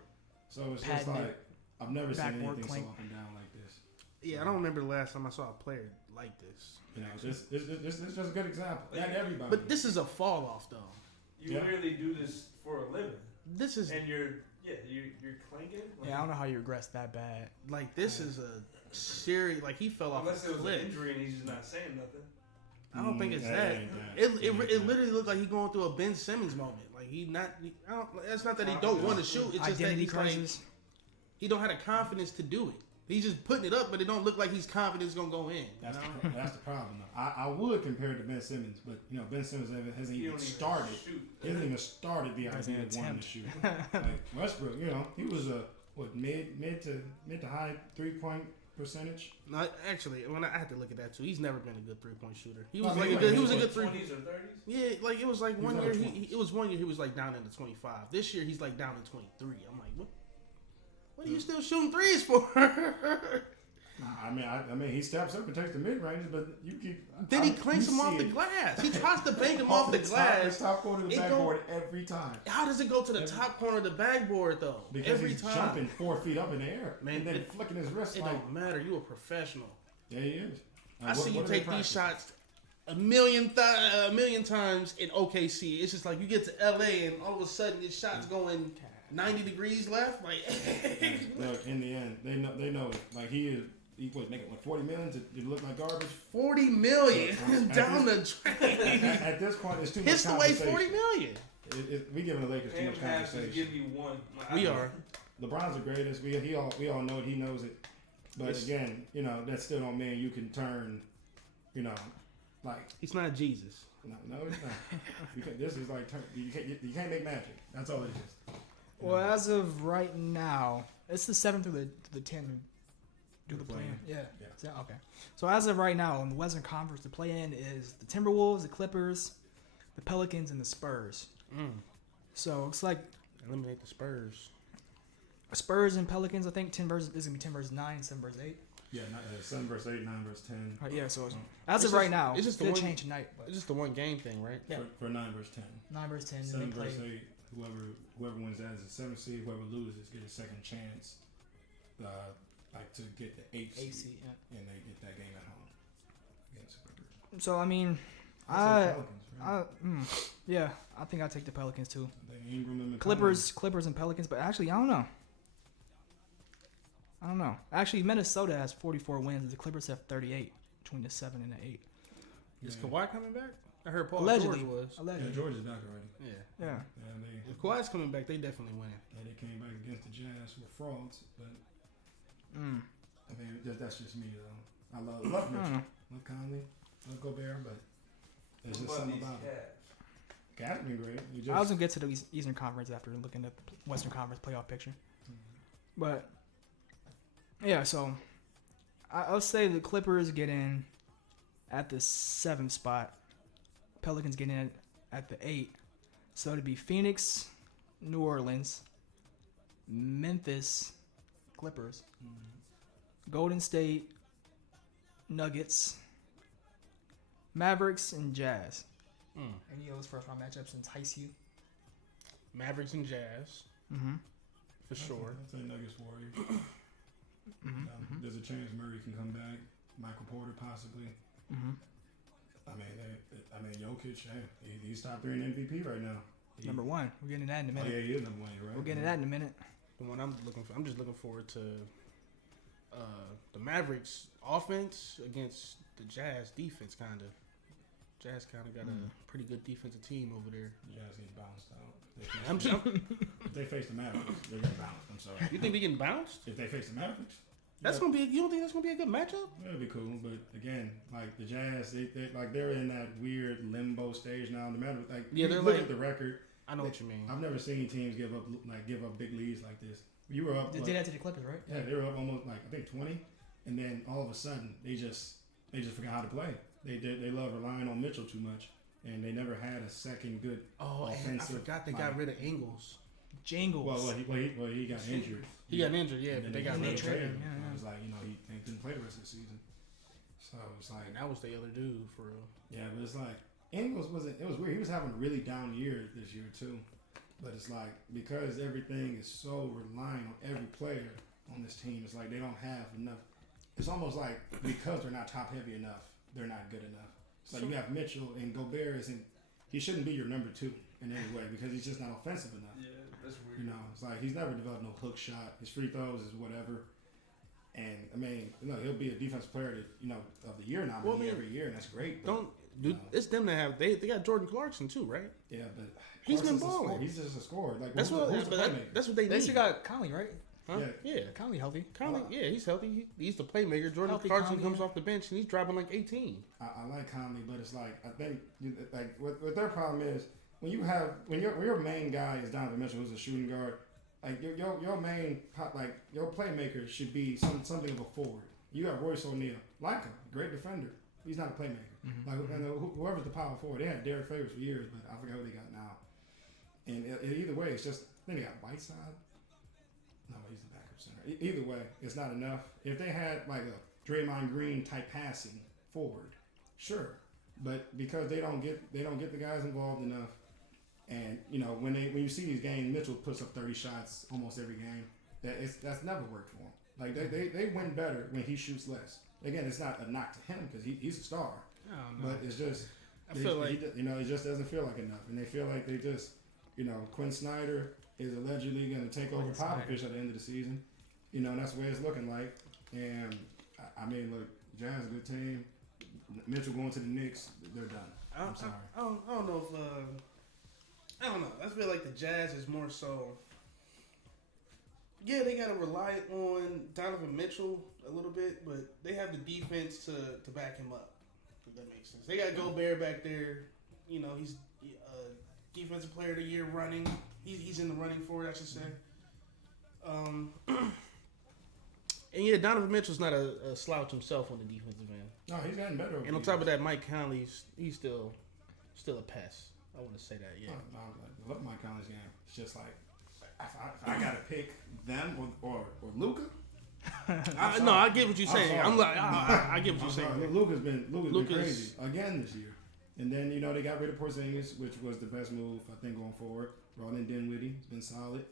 So it's just Patented like I've never seen backboard anything clank. so up and down like this. Yeah, I don't remember the last time I saw a player like this. It's just a good example. Not everybody. But this is a fall off though. You Yeah. literally do this for a living, This is and you're clanking. Like, Yeah, I don't know how you regress that bad. like this is a serious like he fell off unless a it was an cliff. injury and he's just not saying nothing. I don't think it's Yeah, that. yeah, It literally looked like he's going through a Ben Simmons moment. Like it's not that he don't want to shoot. It's just that Identity he's like, crisis. he don't have the confidence to do it. He's just putting it up, but it don't look like he's confident it's gonna go in. That's the problem. Though. I would compare it to Ben Simmons, but Ben Simmons hasn't even started. He hasn't even started the idea of wanting to shoot. Like Westbrook, he was a mid to high 3-point percentage. No, actually, when I had to look at that too, he's never been a good 3-point shooter. He was he was a good 20s or 30s. Yeah, like it was like one year. It was 1 year he was like down into 25. This year he's like down to 23. I'm like, what? What are you still shooting threes for? I mean, he steps up and takes the mid range, but you keep. Then he clanks him off the glass. He tries to bank him off the glass. Top corner of the backboard every time. How does it go to the top corner of the backboard though? Because every he's time. jumping 4 feet up in the air, man, and then flicking his wrist. It don't matter. You a professional. Yeah, he is. I see you take these shots a million times in OKC. It's just like you get to LA and all of a sudden your shot's going 90 degrees left. Like, look, in the end, they know it. Like he was making what, 40 million to look like garbage. 40 million down the drain. At this point, it's too much. Hits the way 40 million. We giving the Lakers too much conversation. Give you one. We are. LeBron's the greatest. We all know it. He knows it. But again, that still don't mean you can turn, like he's not Jesus. No, it's not. This is like you can't make magic. That's all it is. Well, as of right now, it's the 7 through the 10 do the play-in. Yeah. So, okay. So as of right now, in the Western Conference, the play-in is the Timberwolves, the Clippers, the Pelicans, and the Spurs. So it looks like eliminate the Spurs. Spurs and Pelicans. I think 10 versus this is gonna be 10 versus 9, 7 versus 8. Yeah, 7 versus 8, 9 versus 10. Right, yeah. So as of right now, it's just gonna change tonight. It's just the one game thing, right? Yeah. For 9 versus 10. 9 versus 10. 7 versus 8. Whoever wins that is a 7th seed. Whoever loses get a second chance, to get the 8th seed, and they get that game at home against the Clippers. So I mean, I think I take the Pelicans too. Ingram and Clippers and Pelicans, but actually I don't know. Actually, Minnesota has 44 wins. The Clippers have 38 between the 7 and the 8. Is Kawhi coming back? I heard Paul Allegedly. George was. Yeah, George is back already. Yeah. If Kawhi's coming back, they definitely win. Yeah, they came back against the Jazz with frauds, but I mean that's just me though. I love Mitchell, love Conley, love Gobert, but there's just something about it. Cat's been great. I was gonna get to the Eastern Conference after looking at the Western Conference playoff picture, but yeah. So I'll say the Clippers get in at the 7th spot. Pelicans get in at the 8th. So it'd be Phoenix, New Orleans, Memphis, Clippers, Golden State, Nuggets, Mavericks, and Jazz. Any of those first round matchups entice you? Mavericks and Jazz. For sure. I'd say Nuggets Warriors. There's a chance Murray can come back. Michael Porter possibly. I mean, Jokic, he's top 3 in MVP right now. Number 1. We're getting to that in a minute. Oh, yeah, he is number 1, you're right. We're getting to that in a minute. The one I'm just looking forward to the Mavericks offense against the Jazz defense, kind of. Jazz kind of got a pretty good defensive team over there. The Jazz get bounced out. If they face the Mavericks, they're getting bounced. I'm sorry. You think they're getting bounced? If they face the Mavericks? That's gonna be. You don't think that's gonna be a good matchup? That'd be cool, but again, like the Jazz, they're in that weird limbo stage now. No matter they're look at the record. I know what you mean. I've never seen teams give up big leads like this. You were up. They did that to the Clippers, right? Yeah, they were up almost I think 20, and then all of a sudden they just forgot how to play. They love relying on Mitchell too much, and they never had a second good offensive. I forgot they got rid of Ingles. Jingles. Well, he got injured. He got injured, yeah. And they got rid of him. I was like, he didn't play the rest of the season. So it's like that was the other dude for real. Yeah, but it's like Ingles wasn't. It was weird. He was having a really down year this year too. But it's like because everything is so reliant on every player on this team, it's like they don't have enough. It's almost like because they're not top heavy enough, they're not good enough. So you have Mitchell and Gobert isn't. He shouldn't be your number 2 in any way because he's just not offensive enough. Yeah, that's weird. It's like he's never developed no hook shot. His free throws is whatever. And I mean, he'll be a defensive player of the year nominee every year, and that's great. But, it's them that have they got Jordan Clarkson too, right? Yeah, but he's been balling. He's just a scorer. Like that's what they They need. still got Conley, right? Huh? Yeah. Conley healthy. Conley, yeah, he's healthy. He's the playmaker. Jordan Healthy Clarkson Conley, comes yeah. off the bench and he's dropping like 18. I like Conley, but it's like I think like what their problem is when your main guy is Donovan Mitchell, who's a shooting guard. Like your main your playmaker should be something of a forward. You got Royce O'Neal, like him, great defender. He's not a playmaker. Mm-hmm. Like whoever's the power forward, they had Derek Favors for years, but I forgot who they got now. And either way, it's just I think they got Whiteside. No, he's the backup center. Either way, it's not enough. If they had like a Draymond Green type passing forward, sure, but because they don't get the guys involved enough. And when you see these games, Mitchell puts up 30 shots almost every game. That's never worked for him. Like they win better when he shoots less. Again, it's not a knock to him because he's a star. But it's just I feel like it just doesn't feel like enough, and they feel like they just Quinn Snyder is allegedly going to take over Popovich at the end of the season. That's the way it's looking like. And I mean, look, Jazz a good team. Mitchell going to the Knicks, they're done. I'm sorry. I don't know if I don't know. I feel like the Jazz is more so. Yeah, they gotta rely on Donovan Mitchell a little bit, but they have the defense to back him up. If that makes sense. They got Gobert back there. He's defensive player of the year running. He's in the running for it, I should say. And yeah, Donovan Mitchell's not a slouch himself on the defensive end. No, he's gotten better. And on top of that, Mike Conley's he's still a pest. I want to say that. Yeah. I love Mike Conley's game. It's just like if I gotta pick them or Luka. No, I get what you're saying. I'm like, I get what you're saying. Luka's been crazy again this year. And then they got rid of Porzingis, which was the best move I think going forward. Brought in Dinwiddie, it's been solid.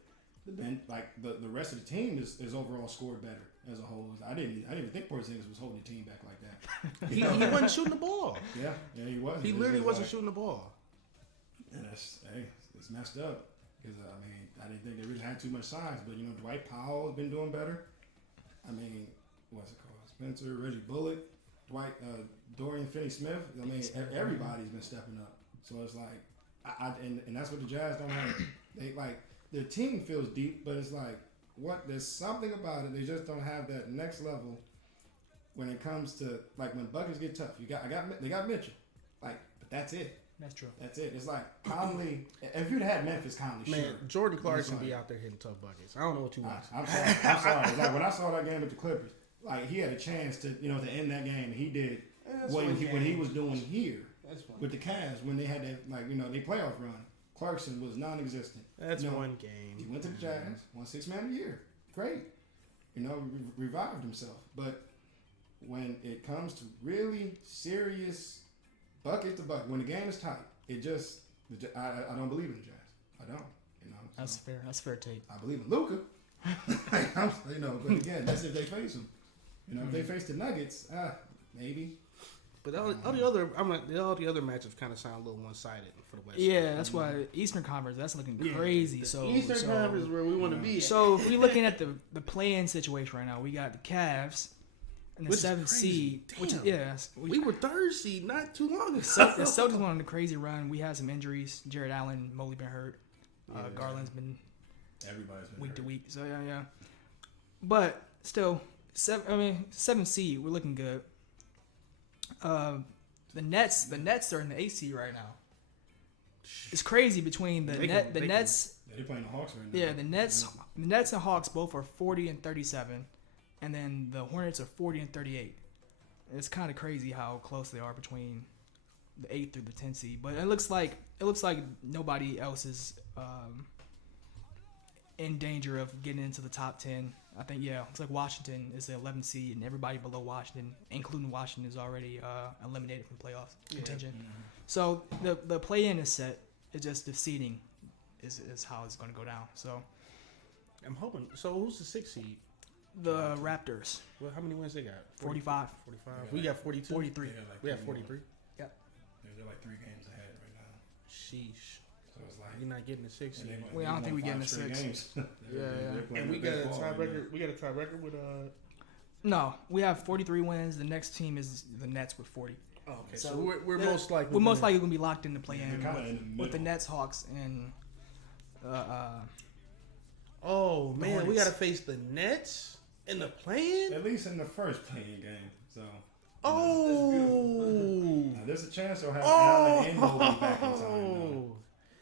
The rest of the team is overall scored better as a whole. I didn't even think Porzingis was holding the team back like that. He wasn't shooting the ball. Yeah, he wasn't. He literally wasn't shooting the ball. And it's messed up because I didn't think they really had too much size. But Dwight Powell has been doing better. I mean, what's it called? Spencer, Reggie Bullock, Dwight, Dorian Finney-Smith. I mean, everybody's been stepping up. So it's like, and that's what the Jazz don't have. They like their team feels deep, but it's like there's something about it. They just don't have that next level when it comes to like when buckets get tough. They got Mitchell, but that's it. That's true. That's it. It's like Conley. If you'd had Memphis Conley, man, sure. Jordan Clarkson be out there hitting tough buckets. I don't know what you want. I'm sorry. Like when I saw that game with the Clippers, like he had a chance to to end that game, and he did what he was doing here with the Cavs when they had that they playoff run. Clarkson was non-existent. That's one game. He went to the Jazz, won 6 Man of the Year. Great, revived himself. But when it comes to really serious bucket to bucket, when the game is tight, I don't believe in the Jazz. I don't. That's fair. That's fair take. I believe in Luka. But again, that's if they face him. If they face the Nuggets, maybe. But all the other matchups kind of sound a little one-sided for the West. Yeah, that's why Eastern Conference that's looking crazy. The so Eastern Conference is where we want to be. So if we're looking at the play-in situation right now, we got the Cavs and the 7th seed. We were 3rd seed not too long ago. The Celtics went on a crazy run. We had some injuries. Jared Allen, Mobley been hurt. Garland's been everybody's been week hurt. to week. So yeah. But still, 7th seed, we're looking good. The Nets are in the 8th seed right now. It's crazy between the Nets. They're playing the Hawks right now. Yeah, the Nets and Hawks both are 40 and 37, and then the Hornets are 40 and 38. It's kind of crazy how close they are between the 8th through the 10th seed. But it looks like nobody else is in danger of getting into the top 10. I think, it's like Washington is the 11th seed, and everybody below Washington, including Washington, is already eliminated from playoff contention. Mm-hmm. So the play-in is set. It's just the seeding is how it's going to go down. So I'm hoping. So who's the 6th seed? The Raptors. Well, how many wins they got? 45. 45. We got 42. 43. We have 43. Yep. They're like 3 games ahead right now. Sheesh. So it's like you're not getting the 6th seed. I don't think we're getting the 6. And we got a tiebreaker. We got a tiebreaker with No, we have 43 wins. The next team is the Nets with 40. Oh, okay. So we're most likely going to be locked in the play-in in with the Nets, Hawks, and Oh man, we Hornets. gotta face the Nets in the play-in. At least in the first playing game. So. Oh. Now, there's a chance they'll have Allen and Mobley back in time. Though.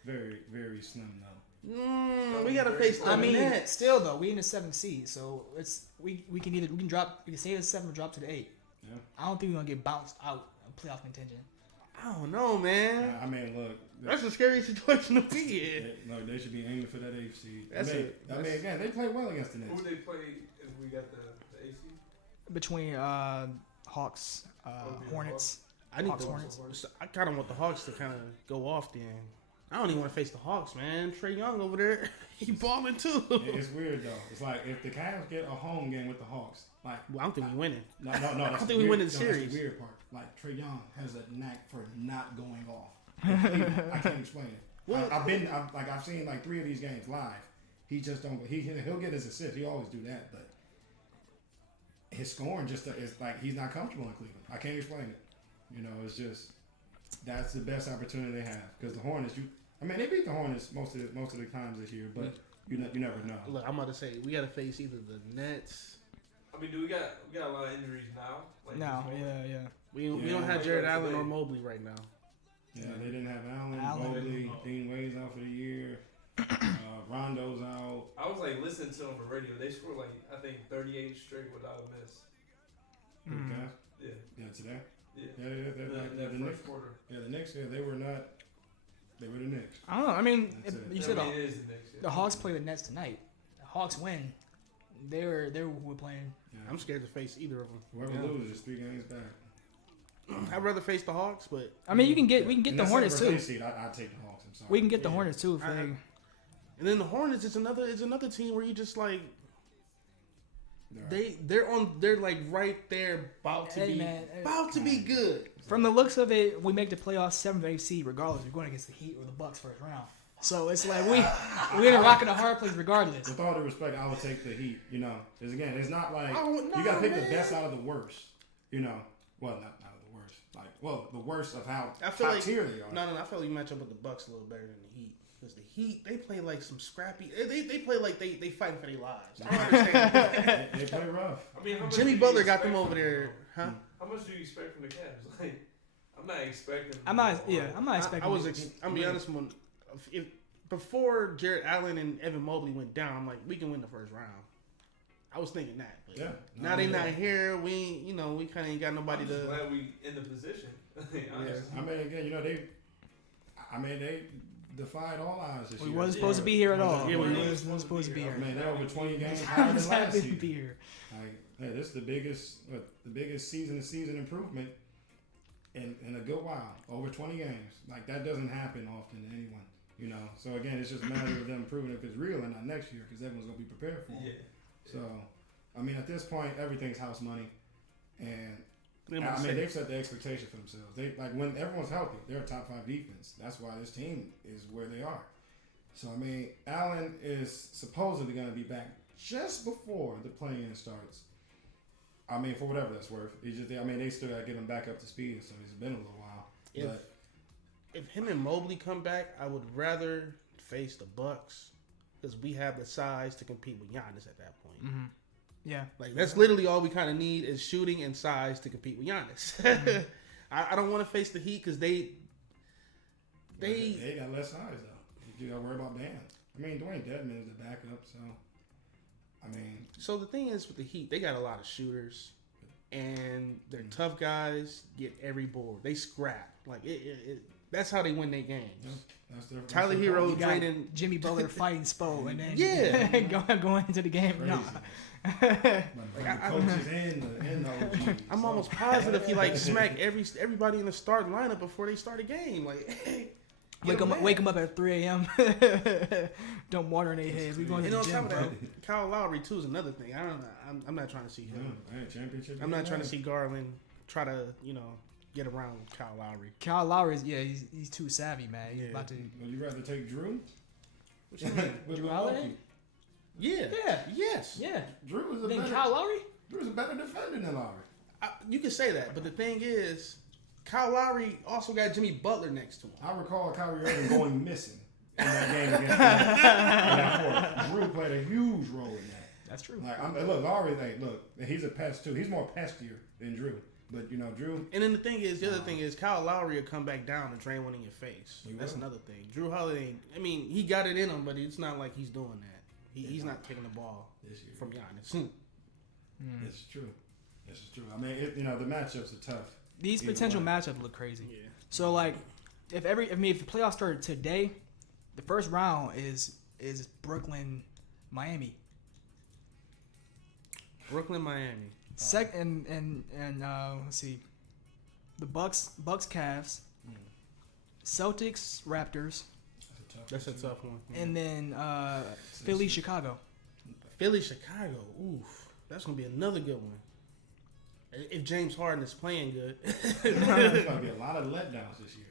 Very, very slim though. We gotta face the Nets. Still though, we in the 7th seed, so it's we can stay at 7 or drop to the 8. Yeah. I don't think we're gonna get bounced out of playoff contention. I don't know, man. I mean, look. That's a scary situation to be in. No, they should be aiming for that 8th seed. That's I mean, again, they play well against the Nets. Who would they play if we got the AC? Between Hawks, Hornets. I need Hawks, the Hornets. I kind of want the Hawks to kind of go off then. I don't even want to face the Hawks, man. Trae Young over there, he balling too. It's weird though. It's like if the Cavs get a home game with the Hawks, like Well, I don't think we winning. no. I That's don't think the we weird- win the no, series. That's the weird part. Like Trae Young has a knack for not going off. I can't explain it. Well, I've seen like 3 of these games live. He just don't. He'll get his assist. He always do that, but his scoring just is like he's not comfortable in Cleveland. I can't explain it. You know, it's just that's the best opportunity they have because the Hornets. They beat the Hornets most of the times this year, but you never know. Look, I'm about to say we got to face either the Nets. I mean, we got a lot of injuries now. Like No, this moment. yeah. We don't have Jared Allen or Mobley right now. Yeah, they didn't have Allen, Allen. Mobley, Dean Wade's out for the year. Rondo's out. I was like listening to them for radio. They scored like I think 38 straight without a miss. Okay. Yeah. Yeah, today. Yeah. Yeah, The first quarter. Yeah, the Knicks. Yeah, they were not. They were the Knicks. I don't know. I mean, That's it. you I said mean, it is the Knicks. Yeah. the Hawks play the Nets tonight. The Hawks win. They were who were playing. Yeah. I'm scared to face either of them. Whoever loses is 3 games back. I'd rather face the Hawks, but I mean, we can get And the that's Hornets not a too. seed. I take the Hawks. I'm sorry. We can get the Yeah. Hornets too if they. and then the Hornets is another team where you just like they're like right there about to be good. From the looks of it, we make the playoffs 7th or 8th seed regardless. We're going against the Heat or the Bucks first round. So it's like we're in a rock and a hard place regardless. With all due respect, I would take the Heat. You know, because again, it's not like Oh, no, you got to pick man. the best out of the worst. You know, well, not out of the worst. Like, well, the worst of how I feel top like tier they are. No, I feel like you match up with the Bucks a little better than the Heat. Because the Heat, they play like some scrappy. They play like they fighting for their lives. I don't understand. They play rough. I mean, how much Jimmy do you Butler got expect them over from there, huh? How much do you expect from the Cavs? Like, I'm not expecting. I'm not expecting. I'm be honest. If before Jared Allen and Evan Mobley went down, I'm like, we can win the first round. I was thinking that, but Yeah. now they not here. We kind of ain't got nobody I'm just to. glad we in the position. Honestly. I mean, again, you know, they defied all odds this We year. wasn't supposed to be here at all. Yeah, we we wasn't supposed to be I here. mean, they're over 20 games I higher was than last happy to season. be here. Like, hey, this is the biggest season-to-season improvement in a good while. Over 20 games. Like, that doesn't happen often to anyone, you know. So, again, it's just a matter of them proving if it's real or not next year because everyone's going to be prepared for it. Yeah. So, I mean, at this point, everything's house money. And, They I must mean, say- they've set the expectation for themselves. When everyone's healthy, they're a top 5 defense. That's why this team is where they are. So, I mean, Allen is supposedly going to be back just before the play-in starts. I mean, for whatever that's worth. They still got to get him back up to speed, so it's been a little while. If him and Mobley come back, I would rather face the Bucks because we have the size to compete with Giannis at that point. Mm-hmm. Yeah. Like that's literally all we kind of need is shooting and size to compete with Giannis. Mm-hmm. I don't want to face the Heat because they got less size, though. You got to worry about Bam. I mean, Dwayne Dedman is the backup, so, I mean. So the thing is with the Heat, they got a lot of shooters, and they're tough guys. Get every board. They scrap. Like that's how they win their games. Yeah, Tyler Hero You got draining. Jimmy Butler fighting Spo, and then Yeah. going into the game. Crazy. No. The coaches and the OGs. I'm almost positive he like smacked everybody in the starting lineup before they start a game. Like Wake them up at 3 a.m. Don't water in their heads. We going to And the on gym, top of bro. that, Kyle Lowry too is another thing. I don't know. I'm not trying to see him. Championship. I'm not trying to see Garland try to get around Kyle Lowry. Kyle Lowry he's too savvy, man. He's Yeah. about to. Would you rather take Drew? What you mean? With Drew Milwaukee? Holiday? Yeah. Yeah. Yes. Yeah. Drew is a Then better. Kyle Lowry? Drew's a better defender than Lowry. You can say that, but the thing is, Kyle Lowry also got Jimmy Butler next to him. I recall Kyrie Irving going missing in that game against the Drew played a huge role in that. That's true. Like, Lowry, he's a pest too. He's more pestier than Drew. But Drew. And then the other thing is, Kyle Lowry will come back down and drain one in your face. That's another thing. Drew Holiday, I mean, he got it in him, but it's not like he's doing that. He's not taking the ball from Giannis. This is true. This is true. I mean, the matchups are tough. These potential matchups look crazy. Yeah. So like, if the playoffs started today, the first round is Brooklyn, Miami. Brooklyn, Miami. Second and let's see, the Bucks, Cavs, Celtics, Raptors. That's a tough one. And then Philly, Chicago. Philly, Chicago. Oof, that's gonna be another good one. If James Harden is playing good, There's gonna be a lot of letdowns this year.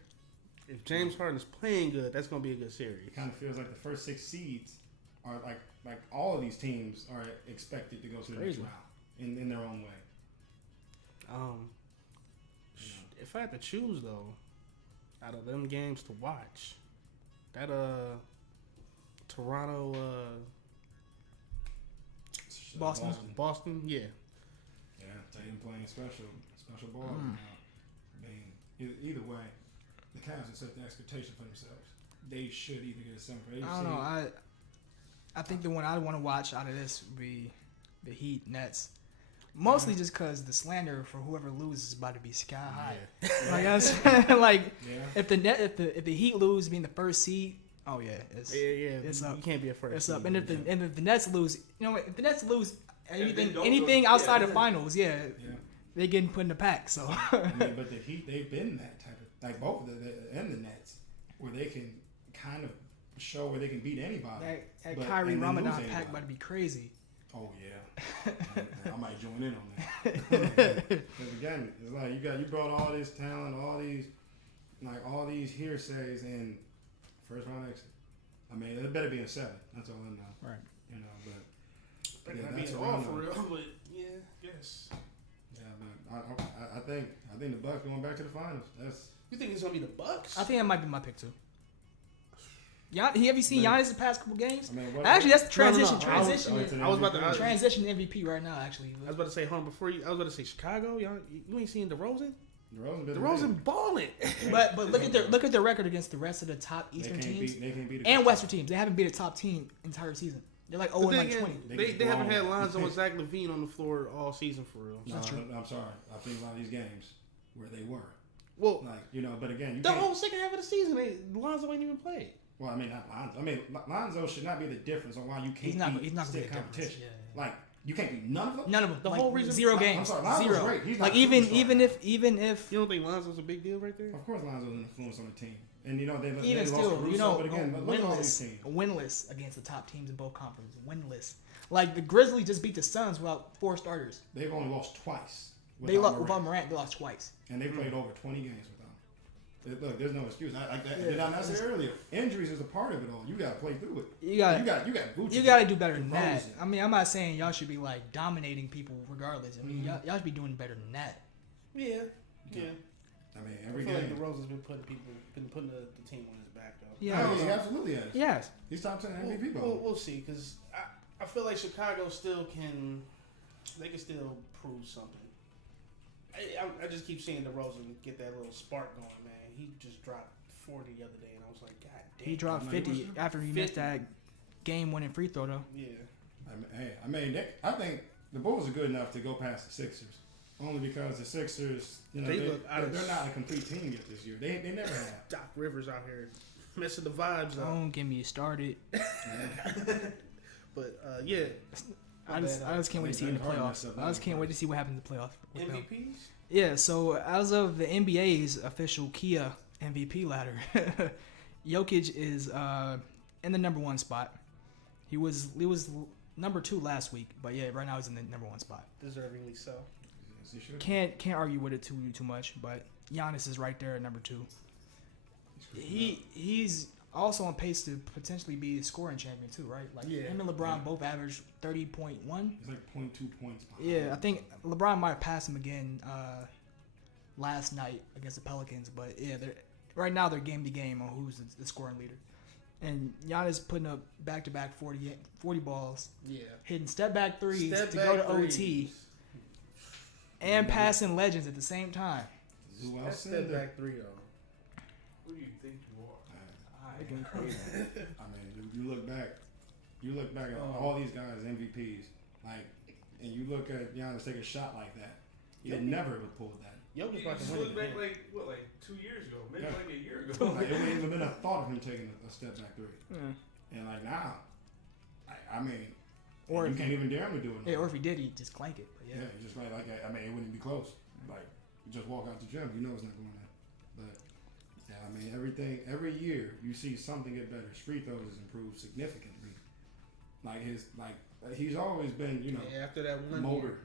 If James Harden is playing good, that's gonna be a good series. It kind of feels like the first 6 seeds are like all of these teams are expected to go to the next round in their own way. If I had to choose though, out of them games to watch, that Toronto Boston, yeah. Yeah, Tatum playing special ball now. I mean, either way, the Cavs have set the expectation for themselves. They should either get a 7 or 8 I don't know. I think the one I want to watch out of this would be the Heat Nets. Mostly just because the slander for whoever loses is about to be sky high. Yeah. If the Heat lose, being the first seed, oh yeah, it's up. You can't be a first. It's seed. up. And if the Nets lose, if the Nets lose anything go, outside of finals, they getting put in the pack. So. I mean, but the Heat, they've been that type of like both the and the Nets, where they can kind of show where they can beat anybody. That Kyrie Ramadan pack about to be crazy. Oh yeah, I might join in on that. Because again, it's like you brought all this talent, all these hearsays, and first round exit. I mean, it better be a 7. That's all I know. Right. But that's a all for real. But yeah, yes. Yeah, but I think the Bucks going back to the finals. You think it's gonna be the Bucks? I think that might be my pick too. Have you seen Giannis the past couple games? I mean, actually, that's the transition. No. I was about to transition MVP right now. Actually, I was about to say, hold on, before you. I was about to say Chicago. Y'all, you ain't seen DeRozan? DeRozan balling. but look at their record against the rest of the top Eastern teams and Western teams. They haven't beat a top team entire season. They're like 0-20. They haven't had Lonzo and Zach LaVine on the floor all season for real. No, I'm sorry. I think a lot of these games where they were. Well, but again, the whole second half of the season, Lonzo ain't even played. Well, I mean, not Lonzo. I mean, Lonzo should not be the difference on why you can't he's not stick competition. Like, you can't beat none of them. None of them. The whole reason. 0 games. I'm sorry, Lonzo's 0. great. He's like not even if you don't think Lonzo's a big deal right there? Of course, Lonzo's an influence on the team, and they even lost still, Caruso, but again, look at all these teams. winless against the top teams in both conferences. Winless. Like the Grizzlies just beat the Suns without 4 starters. They've only lost twice. Without Morant, they lost twice. And they played over 20 games with them. Look, there's no excuse. Did I not say earlier? Injuries is a part of it all. You got to play through it. You got to do better than that. I mean, I'm not saying y'all should be like dominating people regardless. I mean, y'all should be doing better than that. Yeah. I mean, every game. Like DeRozan's been putting the team on his back though. Yeah, he absolutely has. Yes. He's top 10 MVP. We'll see, because I feel like Chicago still can. They can still prove something. I just keep seeing DeRozan get that little spark going, man. He just dropped 40 the other day, and I was like, God damn. He dropped 50 after he missed that game-winning free throw, though. Yeah. I think the Bulls are good enough to go past the Sixers. Only because the Sixers, they're not a complete team yet this year. They never have. Doc Rivers out here messing the vibes up. Don't get me started. But, yeah. I just can't wait to see in the playoffs. I just can't wait to see what happens in the playoffs. MVPs? Yeah, so as of the NBA's official Kia MVP ladder, Jokic is in the number 1 spot. He was number 2 last week, but yeah, right now he's in the number 1 spot. Deservingly so. Can't argue with it too much, but Giannis is right there at number 2. He's also on pace to potentially be a scoring champion too, right? Like him and LeBron both averaged 30.1. It's like 0.2 points behind. Yeah, I think LeBron might have passed him again last night against the Pelicans, but yeah, right now they're game to game on who's the scoring leader. And Giannis putting up back-to-back 40 balls, Yeah. hitting step-back threes Step to back go to threes. OT, and passing legends at the same time. Who That else step in there? back three though. Who do you think you are? Alright, getting crazy. I mean, you look back at all these guys MVPs, like, and you look at Giannis take a shot like that. He'd never have pulled that. Jokic You about to just win look it back again. like 2 years ago, maybe Yeah. like a year ago. Like, it wouldn't even been a thought of him taking a step back three. Yeah. And like now, I mean, Or you if can't even dare him to do it. Yeah, or if he did, he'd just clank it. But Yeah, just like I mean, it wouldn't be close. Like you just walk out the gym, you know it's not going there. But yeah, I mean, every year you see something get better. His free throws has improved significantly. He's always been, Yeah, after that one motor.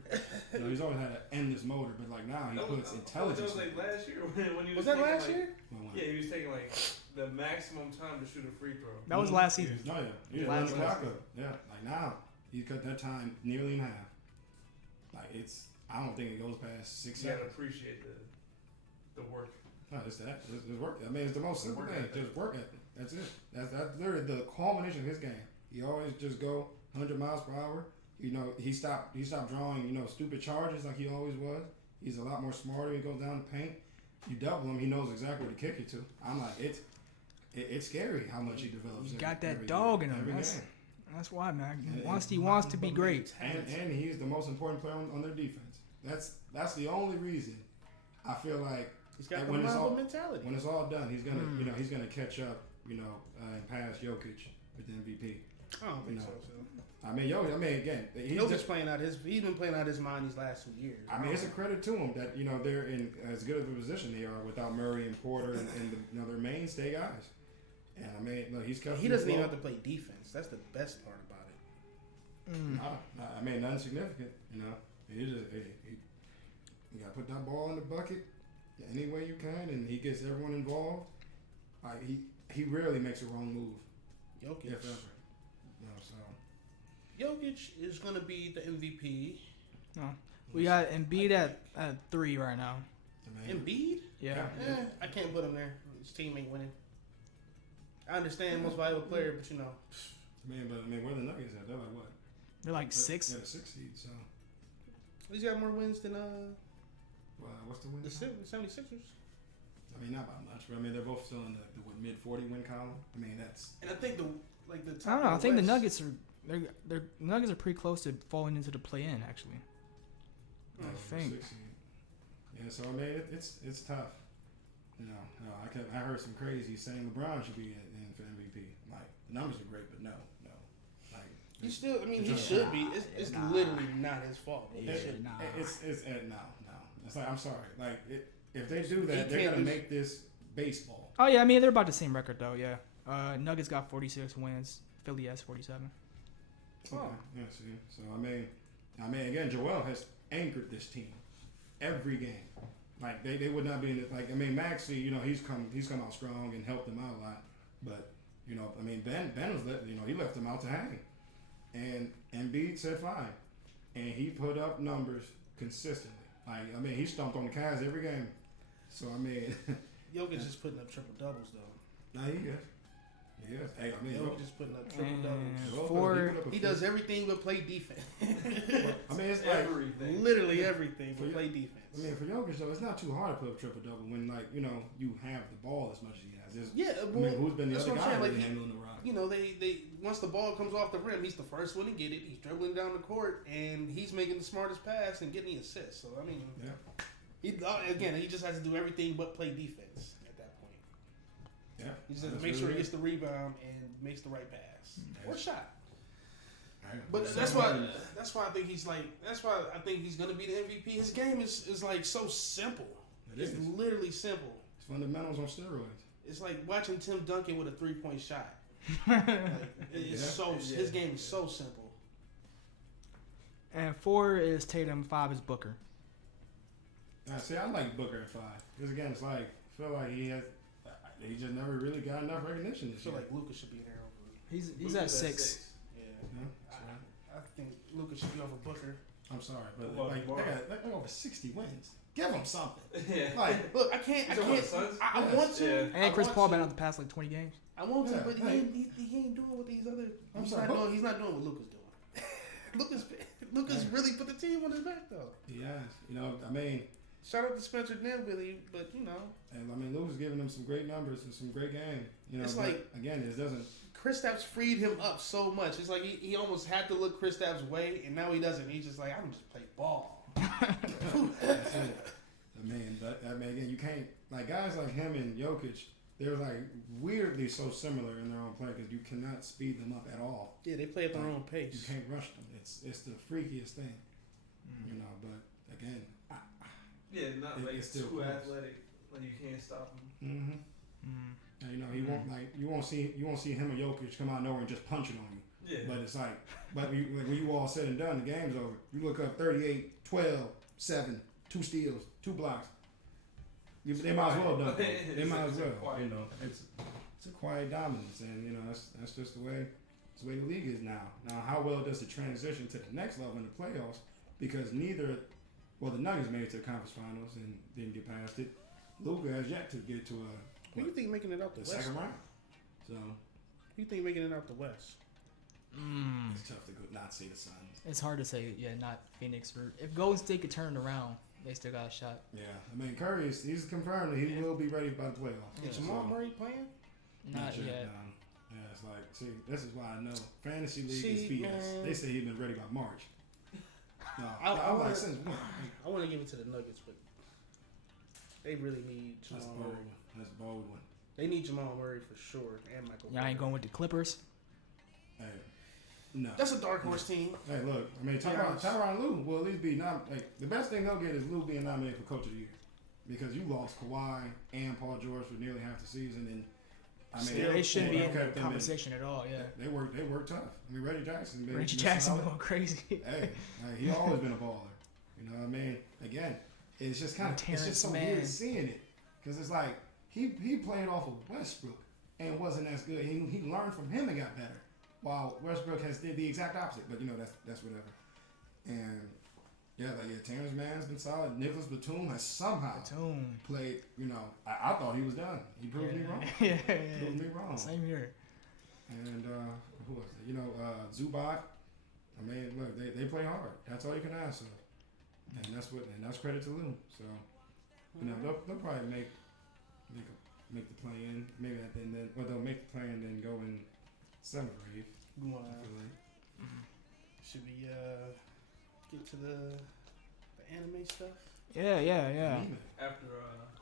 year. He's always had an endless motor, but like now he That puts was intelligence. like last year when he Was was that taking, last like, year? Yeah, he was taking like the maximum time to shoot a free throw. that was last season. Oh yeah, he just Last run the clock season. up. Yeah, like now he cut that time nearly in half. Like I don't think it goes past 6 You gotta seconds. appreciate the work. No, it's that. It's work. I mean, it's the most simple Work thing. ethic. Just work ethic. That's it. That's literally the culmination of his game. He always just go 100 miles per hour. He stopped drawing, stupid charges like he always was. He's a lot more smarter. He goes down the paint. You double him, he knows exactly where to kick it to. I'm like, it's scary how much he develops. He got that every dog game, in him. every That's, game. that's why, man. And- He wants to be great. And he's the most important player on their defense. That's the only reason I feel like He's got And the when it's Mamba all- mentality. when it's all done, he's gonna catch up, and pass Jokic with the MVP. I don't think No. so. I mean, again, he's Jokic just, he's been playing out his mind these last 2 years. I mean, it's a credit to him that they're in as good of a position they are without Murray and Porter and their mainstay guys. And I mean, look, he's kept He them doesn't even have afloat. to play defense. That's the best part about it. I mean, nothing significant. He just you gotta put that ball in the bucket any way you can, and he gets everyone involved. He rarely makes a wrong move, Jokic. if ever. So Jokic is going to be the MVP. We got Embiid at 3 right now. I mean, Embiid? Yeah. I can't put him there. His team ain't winning. I understand most valuable player, but where the Nuggets at? They're like what? They're like 6. They're the 6th seed. So he's got more wins than what's the win? the 76ers. I mean, not by much, but I mean they're both still in the mid 40 win column. I mean that's. And I think the I top don't know. I of think the West- Nuggets are the Nuggets are pretty close to falling into the play-in actually. I think. 6th seed. Yeah, so I mean it's tough. I heard some crazy saying LeBron should be in for MVP. Like the numbers are great, but no. Like He still, he just- should be. It's Nah. literally not his fault. Yeah, nah. It's no. It's like I'm sorry. Like if they do that, He they're can't gonna just- make this baseball. Oh yeah, I mean they're about the same record though. Yeah. Nuggets got 46 wins. Philly has 47. Okay. Yeah. See. So I mean, again, Joel has anchored this team every game. Like they would not be in it. Like I mean, Maxey, he's come out strong and helped them out a lot. But I mean, Ben was he left them out to hang, and Embiid said fine, and he put up numbers consistently. Like I mean, he stomped on the Cavs every game. So I mean, Jokic is putting up triple doubles though. nah, he is. Yes. Hey, I mean, Jokic is putting up triple doubles. Joel Four- put up a He does everything but play defense. I mean, it's like Everything. Literally everything but For- play defense. I mean, for Jokic though, it's not too hard to put up triple double when you have the ball as much as he has. Yeah, I mean, who's been the that's other what I'm guy saying, really like, handling the rock? they once the ball comes off the rim, he's the first one to get it. He's dribbling down the court and he's making the smartest pass and getting the assist. So I mean, Yeah. he just has to do everything but play defense at that point. Yeah. He just has to That's make really sure he it. gets the rebound and makes the right pass or shot. Right. But that's why I think he's gonna be the MVP. His game is like so simple. It It's is. literally simple. It's fundamentals on steroids. It's like watching Tim Duncan with a 3-point shot. It's Yeah. his game is so simple. And 4 is Tatum. 5 is Booker. See, I like Booker at 5 because again, it's like I feel like he just never really got enough recognition I this feel year. like Luka should be there over. He's Luka's at 6. Yeah, Yeah, I think Luka should be over Booker. I'm sorry, but Well, like tomorrow. they got over 60 wins. Give him something. Yeah. Like, Look, I can't. You talking about the Suns? I want to. Yeah. And Chris Paul been out the past like 20 games. I want to, Yeah, but hey. he ain't doing what these other. I'm He's sorry, not who? doing. He's not doing what Luka's doing. Lucas really put the team on his back though. he has. You know, I mean, Shout out to Spencer Dinwiddie, but you know, and I mean, Luka's giving them some great numbers and some great game. You know, It's but like- again, it doesn't. Kristaps freed him up so much. It's like he almost had to look Kristaps' way, and now he doesn't. He's just like, I'm just play ball. That's it. I mean, again, you can't like guys like him and Jokic. They're like weirdly so similar in their own play because you cannot speed them up at all. Yeah, they play at their own You pace. can't rush them. It's the freakiest thing, you know. But again, Yeah, not like it's still too close. athletic. Like you can't stop him. and, you know, he won't like you won't see him or Jokic come out of nowhere and just punch it on you. Yeah. But it's like, when you all said and done, the game's over. You look up 38, 12, 7, 2 steals, 2 blocks. They might as well have done it. They might as well. Quiet. You know, it's a quiet dominance, and you know that's just the way the league is now. Now, how well does it transition to the next level in the playoffs? Because the Nuggets made it to the conference finals and didn't get past it. Luka has yet to get to Who you think making it out the the West? second round. So Who you think making it out the West? it's tough to not see the Suns. It's hard to say. Yeah, not Phoenix. Or if Golden State could turn it around, they still got a shot. Yeah, I mean Curry he's confirmed that he will be ready by the playoffs. Is Jamal Murray playing? Not yet. Yeah, it's like, see, this is why I know fantasy league is See, BS. man. They say he's been ready by March. No, I I'm wanna- like, since when? I want to give it to the Nuggets, but they really need That's Jamal bold. Murray. That's a bold one. They need Jamal Murray for sure, and Michael. Y'all ain't Porter. going with the Clippers. Hey, no. That's a dark horse team. Hey, look, I mean, Tyronn Lue will at least be the best thing they'll get is Lue being nominated for Coach of the Year, because you lost Kawhi and Paul George for nearly half the season, and I mean, Still, They shouldn't be in kept them conversation at all. Yeah. They work tough. I mean, Reggie Jackson. been Reggie Jackson solid. going crazy. Hey, he always been a baller. You know what I mean? Again, it's just kind of it's just so Terrence Mann. weird seeing it because it's like he played off of Westbrook and wasn't as good. He learned from him and got better, while Westbrook has did the exact opposite. But you know that's whatever. And Terrence Mann's been solid. Nicholas Batum has somehow Batum. played. You know, I thought he was done. He proved me wrong. Yeah. Proved me wrong. Same here. And who was it? You know, Zubac. I mean, look, they play hard. That's all you can ask of. And that's credit to Lou. So, you know, they'll probably make the play in. Maybe they'll make the play in, then go in 7th or 8th. You wanna- I feel like. Should we get to the anime stuff? Yeah. Anime. After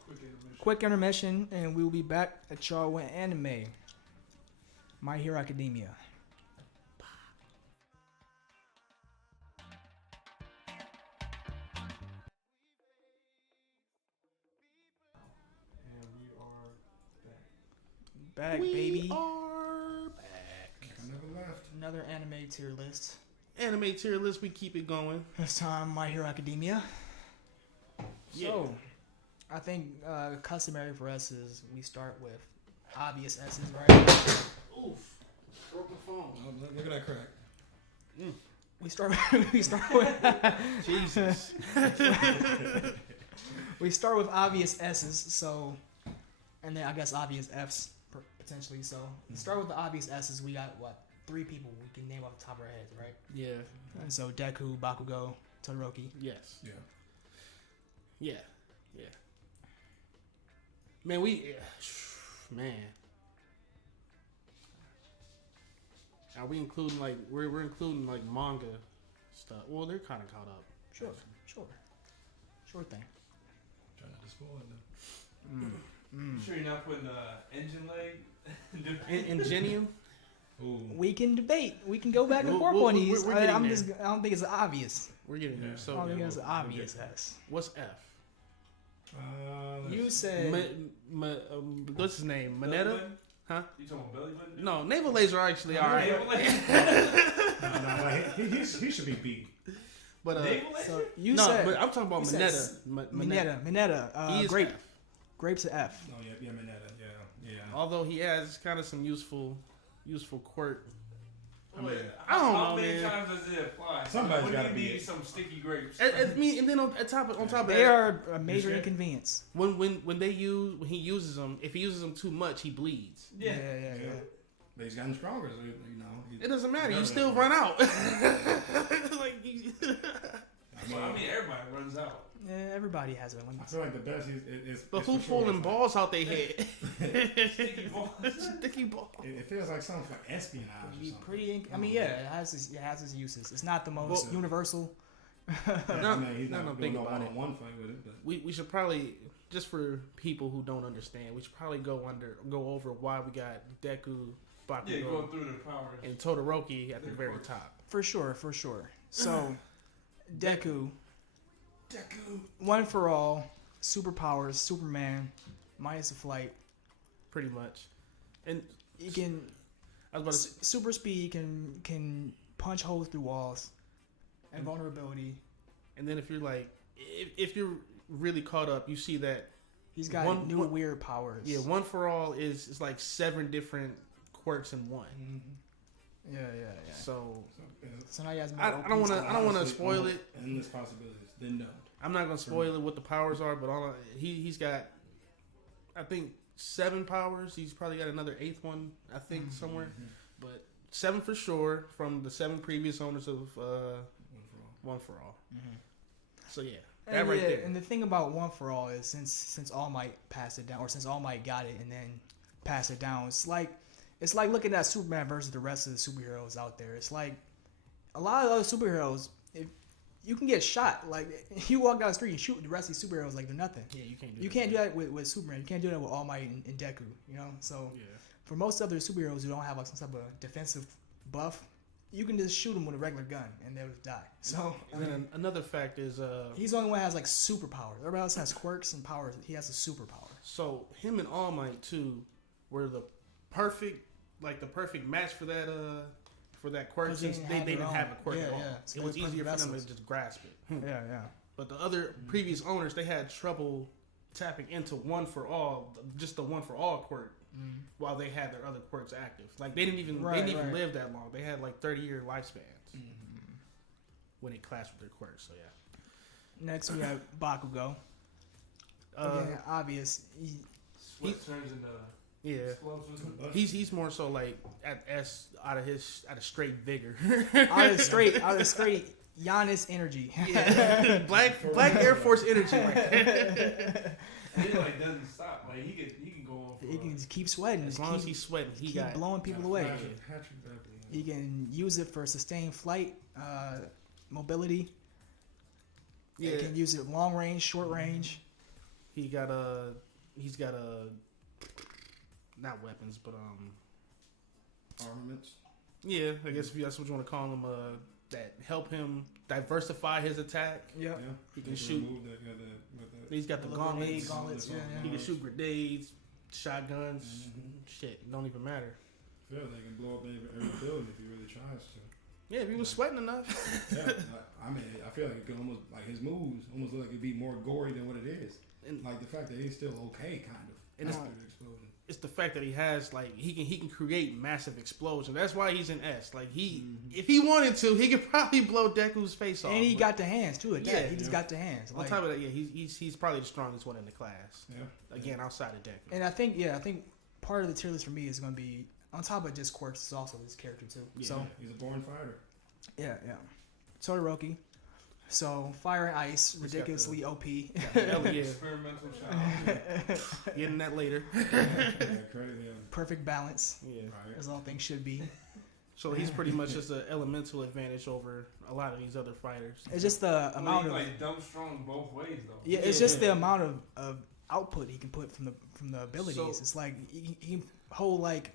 quick intermission. Quick intermission, and we will be back at y'all with anime. My Hero Academia. And we are Back, we baby. are back. I never left. Another anime tier list. Anime tier list. We keep it going. This time, My Hero Academia. Yeah. So, I think customary for us is we start with obvious S's, right? Oof. Broke the phone. Oh, look at that crack. We start with Jesus. we start with obvious S's. So, and then I guess obvious F's potentially. So, let's start with the obvious S's. We got 3 people we can name off the top of our heads, right? Yeah. And so Deku, Bakugo, Todoroki. Yes. Yeah. Yeah. Man, man. Are we including we're including manga stuff? Well, they're kind of caught up. Sure thing. Trying not to spoil it though. You sure you're not putting engine leg? Ingenium. Ooh. We can debate. We can go back and forth on these. we're getting I there. don't think it's obvious. We're getting there. Yeah. I So don't think yeah, it's an we'll obvious get S. what's F? You said What's his name? Belly Manetta? button? Huh? You talking about belly button? No, naval laser are actually all right. Naval laser? No, like, he should be beat. But Naval laser? so. You no, said but I'm talking about you said Manetta. Mineta. He is Grape. F. Grapes of F. Oh yeah, Mineta. Yeah. Although he has kind of some useful quirk. I mean, I don't how know, many man. times does it apply? Somebody's What do gotta you be need? it. Some sticky grapes. And then on top of They that, are a major Okay. inconvenience. when he uses them, if he uses them too much, he bleeds. Yeah. But he's gotten stronger, so It doesn't matter. You Never still that. run out. Like, Well, I mean, everybody runs out. Yeah, everybody has their I limits. feel like the best is. but it's who for sure, pulling it's balls out their head? Sticky balls. Sticky ball. It feels like something for espionage or Be something. pretty. I mean, yeah, it has its uses. It's not the most Well- universal. Yeah, No, I mean, he's no, not no, doing think no about it. one-on-one fight with it, but We should probably, just for people who don't understand, we should probably go over why we got Deku, Yeah, Bakugo, going through the powers. and Todoroki at the very top. For sure. So, Deku, one for all, superpowers, Superman, minus the flight. Pretty much. And He can I was about to say, super speed, can punch holes through walls, and vulnerability. and then if you're like, if you're really caught up, you see that He's got new weird powers. yeah, one for all is like 7 different quirks in one. Yeah. So So now he has more I don't OP want to honestly, spoil it. Endless possibilities. Then don't. I'm not gonna spoil it what the powers are, but he's got, I think 7 powers. He's probably got another 8th one, I think somewhere, but 7 for sure from the 7 previous owners of One for All. So yeah, that And right yeah, there. and the thing about One for All is since All Might passed it down, or since All Might got it and then passed it down, it's like looking at Superman versus the rest of the superheroes out there. It's like a lot of other superheroes, if you can get shot, like you walk down the street and shoot the rest of these superheroes like they're nothing. Yeah, you can't do You that. can't do that with Superman. You can't do that with All Might and Deku. You know, so Yeah. for most other superheroes who don't have like some type of defensive buff, you can just shoot them with a regular gun and they'll just die. So And then another fact is, he's the only one that has like superpowers. Everybody else has quirks and powers. He has a superpower. so him and All Might too were the perfect match for that quirk, 'Cause they since didn't they have didn't their have own. a quirk Yeah, at all. yeah. So It they was were perfect easier for them vessels. to just grasp it. Yeah. But the other previous owners, they had trouble tapping into One for All, just the One for All quirk, while they had their other quirks active. Like they didn't even Right. live that long. They had like 30-year lifespans when it clashed with their quirks. So yeah. Next we have Bakugo. Again, obvious. Sweat turns into Yeah. explosives. He's more so like out of straight vigor. out of straight Giannis energy. Yeah. black Air Force energy. Like He like doesn't stop. Like he can go on. For He can just keep sweating. as Just long keep, as he's sweating, he keep got blowing people away. Patrick Beverly. He can use it for sustained flight, mobility. yeah. He can use it long range, short range. He's got not weapons, but Armaments. yeah. I guess if that's what you want to call them, that help him diversify his attack. Yep. Yeah. He can shoot. remove He's got the Little grenade gauntlets. gauntlets, yeah. He can shoot grenades, shotguns. Shit, don't even matter. I feel like they can blow up every building if he really tries to. Yeah, if he was sweating enough. Yeah, I mean, I feel like it could almost like his moves almost look like it'd be more gory than what it is. And- Like the fact that he's still okay, kind of. And after the explosion. It's the fact that he has like he can create massive explosions. That's why he's in S. Like if he wanted to, he could probably blow Deku's face off. And he but got the hands too. At that, Yeah, he just got the hands. on Like, top of that, yeah, he's probably the strongest one in the class. Yeah. Again, outside of Deku. and I think part of the tier list for me is going to be on top of just quirks. It's also this character too. Yeah. So He's a born fighter. yeah. Todoroki. So fire and ice, got ridiculously OP. Hell yeah, Experimental child. getting that later. Yeah, crazy. Yeah. Perfect balance, Yeah. Right. as all things should be. So he's pretty much just an elemental advantage over a lot of these other fighters. It's just the amount He's of like dumb strong both ways though. yeah. It's just the amount of output he can put from the abilities. So- It's like he can hold like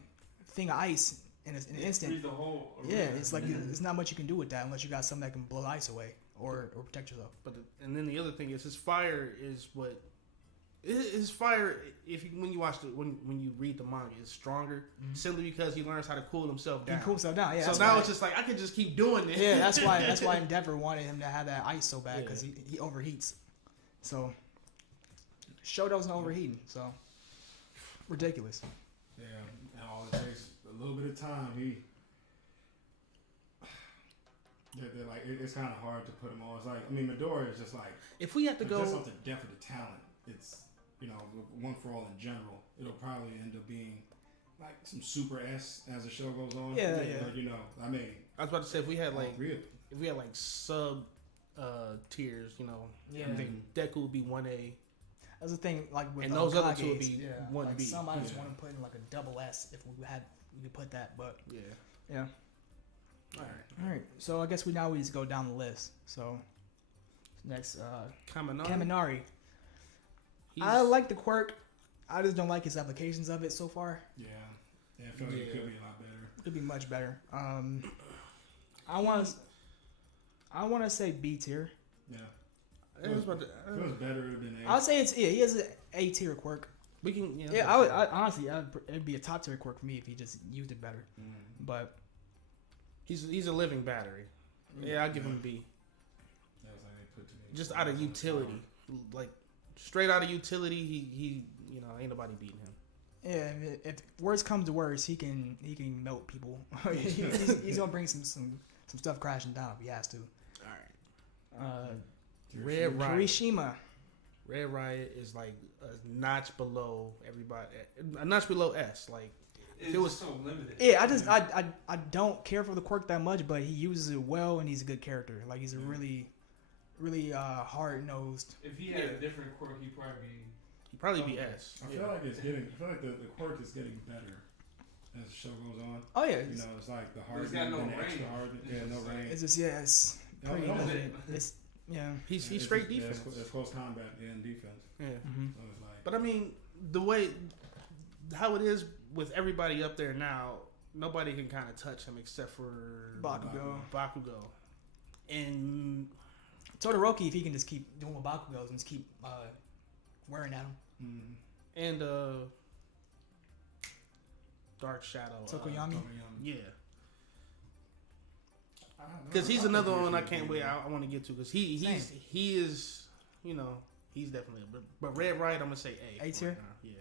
thing of ice in an instant. Freeze the whole Yeah, arena. it's like there's not much you can do with that unless you got something that can blow ice away or protect yourself. But and then the other thing is his fire is what his fire. When you watch when you read the manga, is stronger simply because he learns how to cool himself He down. can cool himself down. Yeah. so that's now why- it's just like I could just keep doing this. yeah, that's why Endeavor wanted him to have that ice so bad because he overheats. So Shoto's not overheating. So ridiculous. Yeah. And all it takes a little bit of time. They're like it's kind of hard to put them all. It's like Midori is just like If we have to go, just off the depth of the talent, it's one for all in general. It'll probably end up being like some super S as the show goes on. Yeah. But, I was about to say if we had like really. sub tiers, Yeah. I think Deku would be 1A. That's the thing, like with And the those other Hokages, two would be 1B. Like some I just Yeah. want to put in like a double S if we could put that, but Yeah. All right. So I guess we just go down the list. So next, Kaminari. I like the quirk. I just don't like his applications of it so far. Yeah. I feel like it could be a lot better. Could be much better. I want to say B tier. Yeah. It was about to, If it was better, it would have been A. I'll say he has an A tier quirk. we can. Yeah, I honestly, it'd be a top tier quirk for me if he just used it better. But he's a living battery. Yeah, I'll give him B. That was like they put to me. Just out of utility, like straight out of utility, he ain't nobody beating him. yeah, if worst comes to worst, he can melt people. he's gonna bring some stuff crashing down if he has to. All right. Red Kirishima. Red Riot is like a notch below everybody, a notch below S. Like It's it was so limited. Yeah, I don't care for the quirk that much, but he uses it well and he's a good character. Like he's a really hard nosed. If he had a different quirk, he'd probably be S. I feel like the quirk is getting better as the show goes on. Oh yeah, It's like the hard. He's got no and range. the extra hard. Yeah, no range. it's just it's pretty No, limited. It's He's It's straight just- defense. It's close combat and defense. Yeah. Mhm. So it's like. But I mean, the way how it is with everybody up there now, nobody can kind of touch him except for Bakugo. And Todoroki, if he can just keep doing what Bakugo's and just keep wearing at him. and Dark Shadow. Tokoyami. Yeah. Because he's another one I can't wait. I want to get to because he is he's definitely but Red Riot I'm gonna say A. A tier? Right now. Yeah.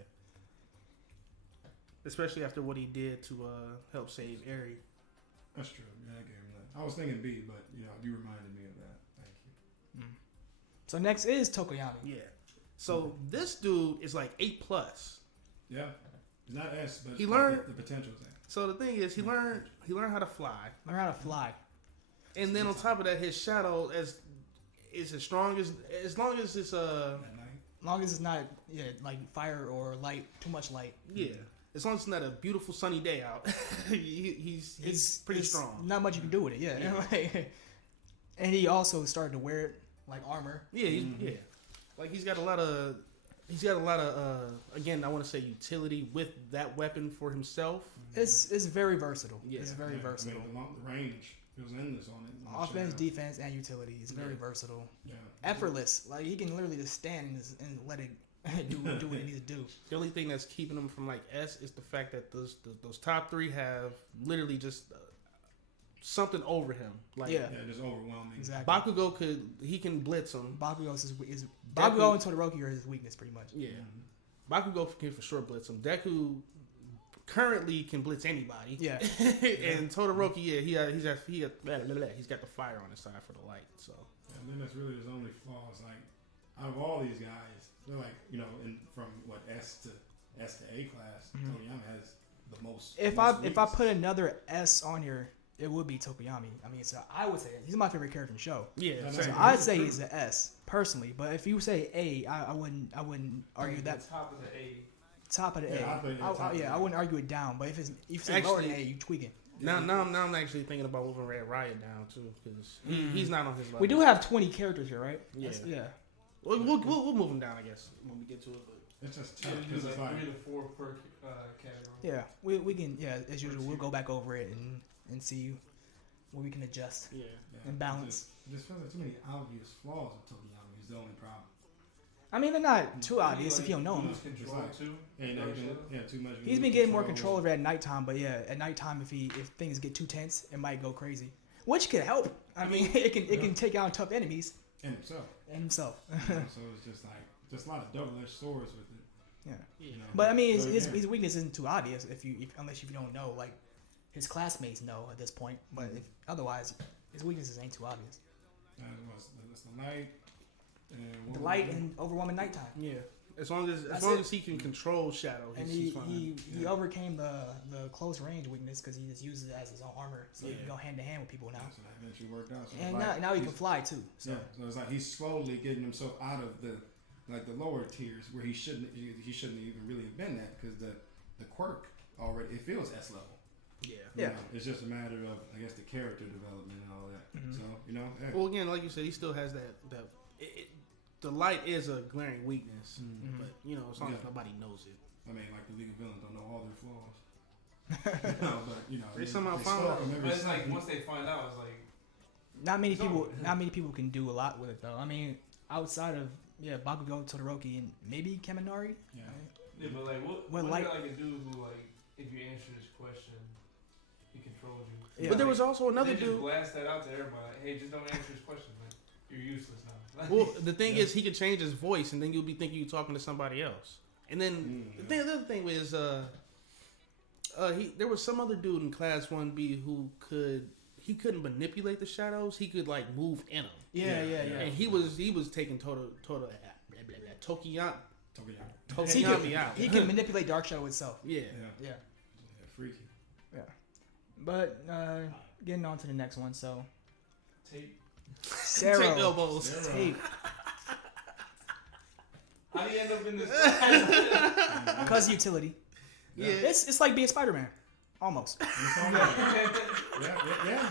Especially after what he did to help save Eri. That's true. Yeah, I gave him that. I was thinking B, but you reminded me of that. Thank you. So next is Tokoyami. Yeah. So this dude is like A+. Yeah, he's not S, but He learned- the potential's there. So the thing is, he learned how to fly, Learn how to fly. and then on top of that, his shadow is as strong as long as it's At night. As long as it's not like fire or light, too much light. yeah. As long as it's not a beautiful sunny day out, he's pretty strong. Not much you can do with it. Yeah. Like, and he also started to wear it like armor. Yeah, yeah. Like he's got a lot of again, I want to say utility with that weapon for himself. It's very versatile. Yeah. it's very versatile. The range feels endless on it. Offense, defense, and utility. It's very versatile. Yeah. Effortless. Like he can literally just stand and let it do what it needs to do. The only thing that's keeping him from like S is the fact that those top three have literally just something over him. Like Yeah. Just overwhelming. Exactly. Bakugo can blitz him. Bakugo Bakugo and Todoroki are his weakness pretty much. Yeah. Bakugo can for sure blitz him. Deku currently can blitz anybody. Yeah. And Todoroki, he's got the fire on his side for the light. So And then that's really his only flaws. Like out of all these guys, they're like from what S to A class, Tokoyami has the most. If I put another S on here, it would be Tokoyami. I mean, so I would say he's my favorite character in the show. yeah, So same. So I'd say he's an S personally. But if you say A, I wouldn't argue that Top of the A. top of the Yeah, I'd put it top of the I A. wouldn't argue it down. But if you say lower than A, you tweaking. Now I'm actually thinking about moving Red Riot down too because he's not on his level. We do have 20 characters here, right? Yeah. Yeah. We'll move him down, I guess, when we get to it. But It's just Yeah, tough you because do it's like like 3 to 4 per category. Yeah. We can as usual we'll go back over it and see what we can adjust. yeah, and balance. It just feels like too many obvious flaws with Tokoyami. Is the only problem. I mean, they're not too obvious if you don't know him. Lose control It's like- too. Too much. He's been getting more control over it at nighttime, but yeah, at nighttime if things get too tense, it might go crazy, which could help. I mean, it can take out tough enemies And himself. and himself. So it's just a lot of double-edged swords with it. Yeah, You know? but I mean, So, his weakness isn't too obvious unless you don't know. Like his classmates know at this point, but if otherwise, His weaknesses ain't too obvious. That's the light. And The light and overwhelming nighttime. Yeah. As long as he can control shadow, And he's fine. he overcame the close range weakness because he just uses it as his own armor, so he can go hand to hand with people now. So that eventually worked out. So And now he can fly too. So. Yeah, so it's like he's slowly getting himself out of the lower tiers where he shouldn't even really have been at, because the quirk already, it feels S level. Yeah. You know, it's just a matter of, I guess, the character development and all that. Mm-hmm. So yeah. Well, again, like you said, he still has that. The light is a glaring weakness, but as long as nobody knows it. I mean, like the League of Villains don't know all their flaws. No, but they somehow found out. But it's like once they find out, it's like Not many people can do a lot with it though. I mean, outside of Bakugo, Todoroki, and maybe Kaminari. Yeah. Yeah, but like what like like a dude who, like, if you answer this question, he controls you. Yeah. But there was also another they dude. just blast that out to everybody. Like, hey, just don't answer this question, man. You're useless now. Well, the thing is, he can change his voice, and then you'll be thinking you're talking to somebody else. And then the other thing is, there was some other dude in Class 1B who couldn't manipulate the shadows. He could like move in them. Yeah. And he was taking Tokiyami out. He can manipulate Dark Shadow itself. Yeah. Freaky. Yeah. But getting on to the next one, so Tape. Sero. Take elbows. Tape. How do you end up in this? Because utility. Yeah. It's like being Spider-Man. Almost. Yeah.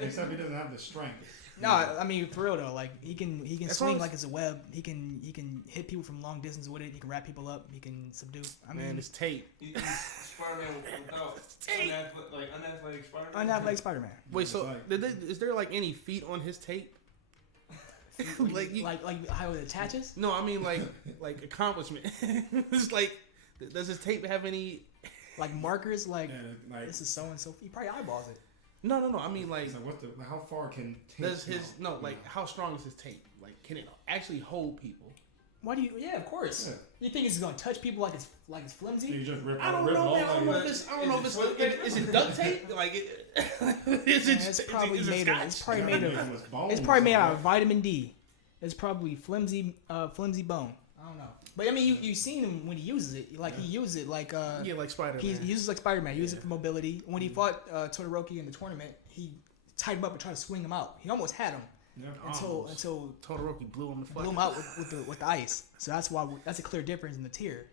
Except he doesn't have the strength. No, I mean for real though. Like he can swing as- like it's a web. He can hit people from long distance with it. He can wrap people up. He can subdue. I mean, Man, it's tape. He's Spider-Man without unathletic Spider-Man. unathletic Spider-Man. Wait, so Like- is there like any feet on his tape? like how it attaches. No, I mean like accomplishment. It's like, does his tape have any? Like markers. Like Like, this is so and so. He probably eyeballs it. No. I mean like, so how far can does tape his go? how strong is his tape? Like, can it actually hold people? Why do you? Yeah, of course. Yeah. You think it's gonna touch people like it's You flimsy? just rip I don't rip know, it man. off I don't know like if that. it's. I don't know if Is it's. it Is it duct tape? Like, is it? It's probably is it made of. It's scotch? probably made of. It was bone It's or probably made out of something. vitamin D. It's probably flimsy bone. I don't know. But I mean, you seen him when he uses it. Like he uses it like Yeah, like Spider-Man. he uses like Spider-Man. He uses it for mobility. When he fought Todoroki in the tournament, he tied him up and tried to swing him out. He almost had him Yeah. until Todoroki blew him the fuck. blew him out with the ice. So that's a clear difference in the tier.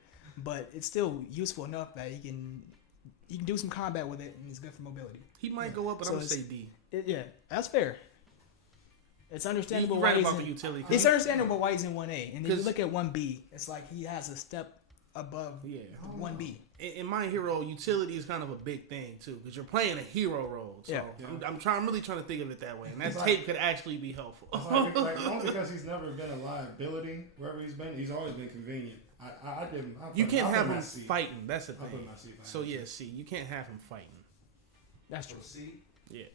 But it's still useful enough that he can do some combat with it, and it's good for mobility. He might go up, but So I'm gonna it's- say D. Yeah, that's fair. It's understandable You're why right he's about the in, utility. it's understandable why he's in 1A. And if you 'Cause- look at 1B, it's like he has a step above Yeah. 1B. In My Hero, utility is kind of a big thing too, because you're playing a hero role. So Yeah. I'm really trying to think of it that way, and that It's like- tape could actually be helpful. Like, only because he's never been a liability wherever he's been, he's always been convenient. I give him. You can't have him fight. fighting. That's the I'll put thing. him in my seat. So yeah, see, you can't have him fighting. That's true. See, Yeah.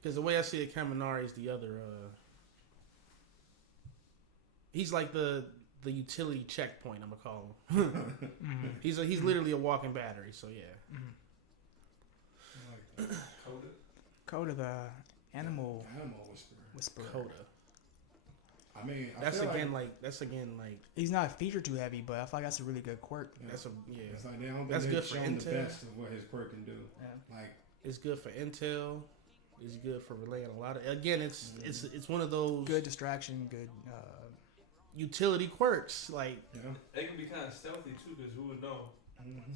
Because the way I see it, Kaminari is the other. He's like the utility checkpoint. I'm gonna call him. He's literally a walking battery. So yeah. I like that. Coda. Coda, the animal Animal whisperer. whisperer. Coda. I mean, I That's feel again like, like that's again like He's not feature too heavy, but I feel like that's a really good quirk. that's a yeah. it's like they don't That's think good they've for shown the intel. best of what his quirk can do. Yeah. Like, It's good for intel. It's good for relaying a lot of. Again, it's one of those Good distraction, good. utility quirks. Like yeah. They can be kind of stealthy too, because who would know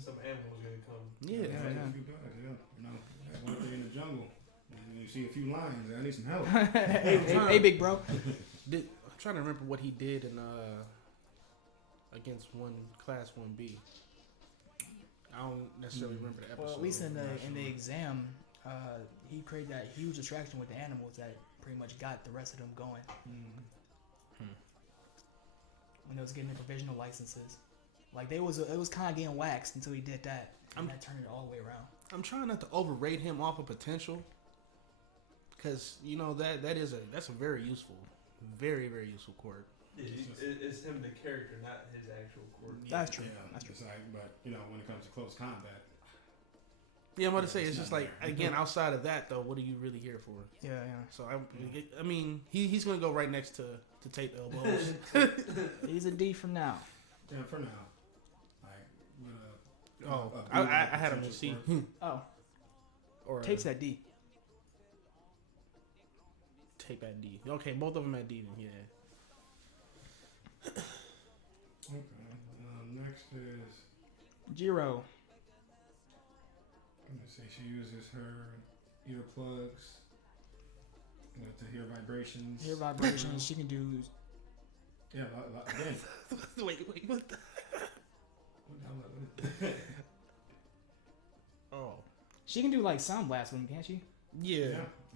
some animal's gonna come. yeah. Yeah, yeah. a few bugs, yeah. You know, like one day in the jungle, and you see a few lions. I need some help. hey, big bro. I'm trying to remember what he did in against Class 1B. I don't necessarily remember the episode. Well, at least in the exam, he created that huge distraction with the animals that pretty much got the rest of them going. When they was getting the provisional licenses, like it was kind of getting waxed until he did that, and that turned it all the way around. I'm trying not to overrate him off of potential, because that's a very useful, very very useful quirk. Yeah, it's him, the character, not his actual quirk. That's true. Yeah, That's true. it's like, but you know, when it comes to close combat, Yeah, I'm about to say it's it's just not like there. again outside of that though, what are you really here for? Yeah, yeah. So I mean, he's gonna go right next to Tate Elbows. He's a D for now. Yeah, for now. Like, with Oh, a B I had him in potential C. for- Oh, Or Tate's at D. Tape at D. Okay, both of them at D. Then yeah. Okay. Next is, Jiro. let me see. She uses her earplugs to hear vibrations. Hear vibrations. She can do. Yeah, again. wait, what? The... What the hell? Oh, She can do like sound blast with him, can't she? yeah.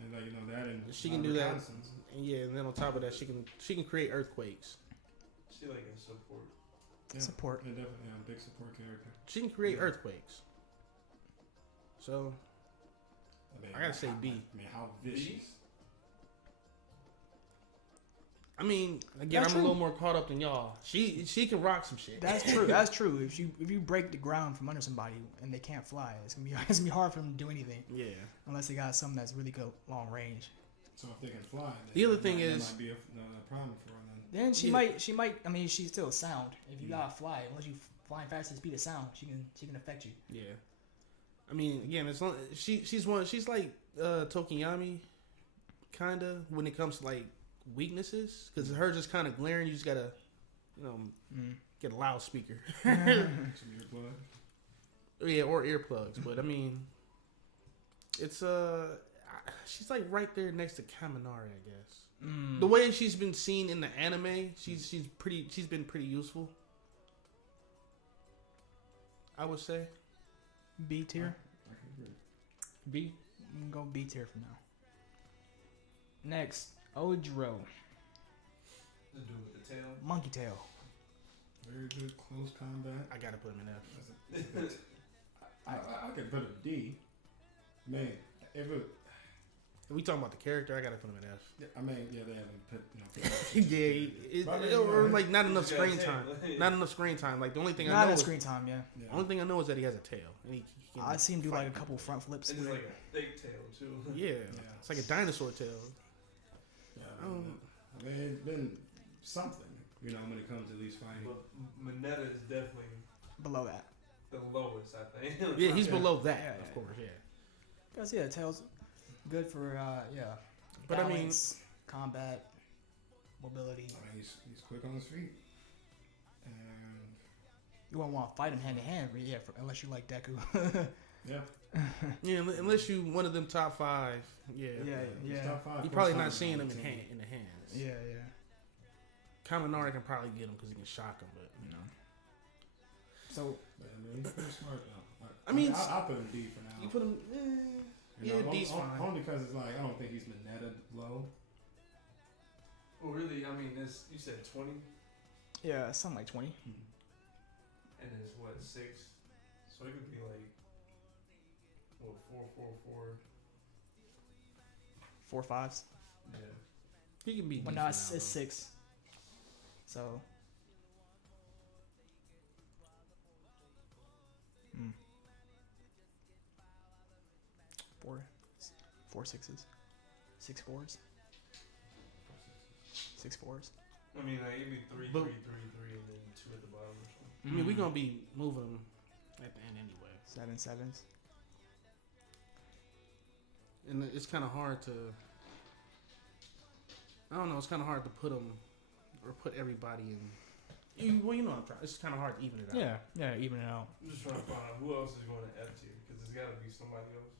And like that, and She can do that. reconnaissance. And yeah, and then on top of that, she can create earthquakes. She like a support. Yeah, Support. Yeah, definitely a big support character. She can create Yeah. earthquakes. So I gotta say B. I mean, how vicious? I mean, again, That's I'm a true. little more caught up than y'all. She can rock some shit. That's true. That's true. If you break the ground from under somebody and they can't fly, it's gonna be hard for them to do anything Yeah. unless they got something that's really good long range. So if they can fly, The other that thing might, is- that might be a problem for her then. Then she Yeah. might. I mean, she's still sound. If you gotta fly, unless you flying fast at the speed of sound, she can affect you. Yeah. I mean, again, it's not, she's like Tokiyami, kinda when it comes to like weaknesses, because her just kind of glaring. You just gotta, get a loudspeaker. Some earplug. Yeah, or earplugs. But I mean, it's she's like right there next to Kaminari, I guess. The way she's been seen in the anime, she's been pretty useful. I would say B tier. I can agree. B. You can go B tier for now. Next, Ojiro, The dude with the tail. Monkey Tail. Very good close combat. I gotta put him in F. That's I could put a D. Man, if it, If we talking about the character, I gotta put him in F. I mean, yeah, they haven't put. Or like not enough You gotta screen say, time. like- Not enough screen time. Like the only thing I Not know at is, screen time, yeah. Yeah. only thing I know is that he has a tail. And he can I see him do fight like a people. couple front flips. It's just like a thick tail too. Yeah, it's like a dinosaur tail. Yeah, I mean, it's been something, when it comes to these fighting. But Mineta is definitely Below that. the lowest, I think. Yeah, he's Yeah. below that, Yeah, of yeah. course. Yeah, Cause yeah, Tail's good for But I mean- balance, combat, mobility. I mean, he's quick on his feet, and You won't want to fight him hand to hand, but yeah, unless you like Deku. yeah, yeah. Unless you one of them top 5, yeah. he's yeah. top 5. You're probably first not time seeing on him the in team. the hands. Yeah, yeah. Kaminari can probably get him because he can shock him, but you know. So But, I mean, he's pretty smart though. I mean, I'll put him D for now. You put him. Yeah, D's fine. Only because it's like I don't think he's Mineta low. Well, really, I mean, this you said 20, yeah, something like 20. and it's what 6, so it could be like what 4. 4 5s. Yeah. He can be. Well, D no, for it's now, 6. So. Hmm. 4 6s. 6 4s. 6 4s. I mean, like it'd be 3, But- 3, 3, 3, and then 2 at the bottom or something. though. I mean, we're gonna be moving him at the end anyway, 7 7s. and it's kind of hard to. I don't know. It's kind of hard to put him or put everybody in. Well, you know, I'm trying. It's kind of hard to even it out. Yeah, even it out. I'm just trying to find out who else is going to F tier because there's got to be somebody else.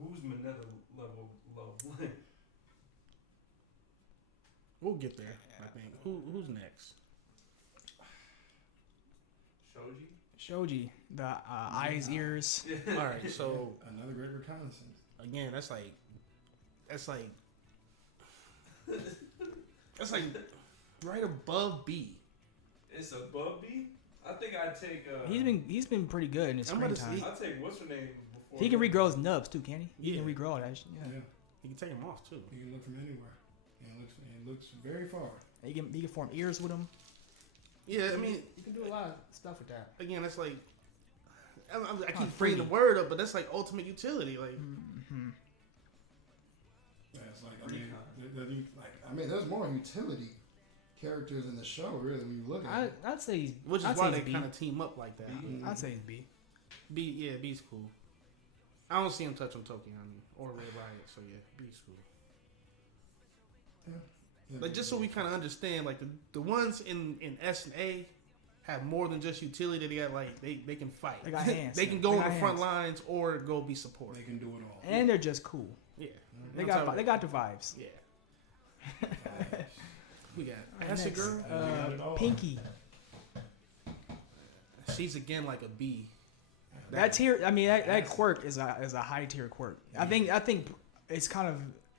Who's Mineta level low? We'll get there. I think. Who's next? Shoji. Shoji, the eyes, ears. All right. So Another great reconnaissance. again, that's like right above B. It's above B. I think I'd take. He's been pretty good in his I'm screen about to time. see- I'd take what's her name before. He can regrow his nubs too, can he? He can Yeah. regrow all that. Yeah. Yeah, He can take him off too. he can look from anywhere. And looks very far. He can form ears with him. Yeah, I mean, You can do a lot of stuff with that. again, it's like I keep bringing the word up, but that's like ultimate utility. Like, Yeah, it's like I mean, there's more utility characters in the show, really, when you look at it. I'd say, which is why they kind of team up like that. I'd say it's B. B's cool. I don't see him touch on Tokyo or Red Riot, so yeah, B's cool. Yeah, Like, just so we kind of understand, like the ones in S and A have more than just utility. They got like they can fight. They got hands. They can go on the front lines or go be support. They can do it all. And they're just cool. Yeah, They got the vibes. Yeah. We got that's a girl. Pinky. She's again like a B. That tier. I mean, that quirk is a high tier quirk. I think it's kind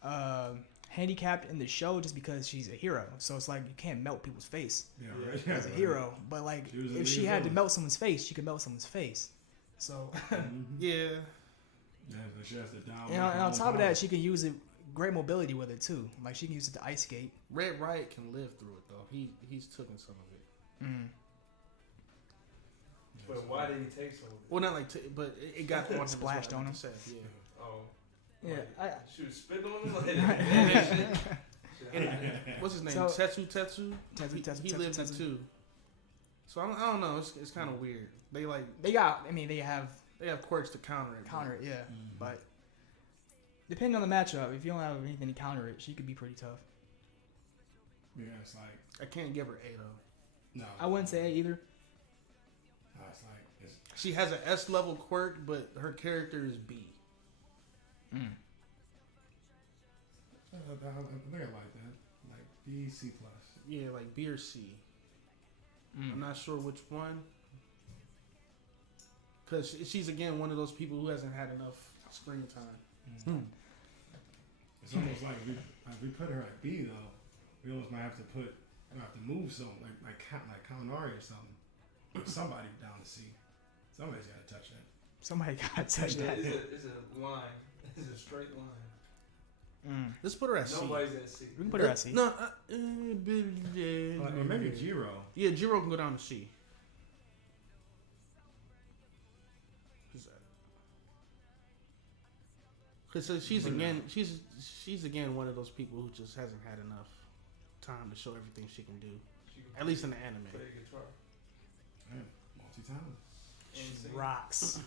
of handicapped in the show just because she's a hero. So it's like you can't melt people's face as a hero. But like if she had to melt someone's face, she could melt someone's face. So yeah. Yeah, she has to down. And on top of that, she can use it. Great mobility with it too. Like she can use it to ice skate. Red Riot can live through it though. He's taken some of it. But why did he take some of it? Well, not like, but it got on him. Splashed on him. Yeah. Oh. Yeah. She was spitting on him. What's his name? So- Tetsu. He Tetsu, lived it Tetsu. too. So I don't know. It's kind of weird. They have quirks to counter it. counter it, yeah. But depending on the matchup, if you don't have anything to counter it, she could be pretty tough. Yeah, it's like I can't give her A though. no. I wouldn't say A either. No, it's like She has an S level quirk, but her character is B. I think I like that. Like B, C plus. Yeah, like B or C. I'm not sure which one. Because she's again one of those people who hasn't had enough screen time. It's almost like if we put her at B though, we almost might have to move something like Kalinari or something. Put somebody down to C. Somebody's got to touch that. Somebody got to touch that. It's a line. It's a straight line. Let's put her at C. Nobody's at C. We can put her at C. No, Or maybe Jiro. Yeah, Jiro can go down to C. Because she's again one of those people who just hasn't had enough time to show everything she can do. At least in the anime. Play guitar. Yeah, multi-talented. She rocks.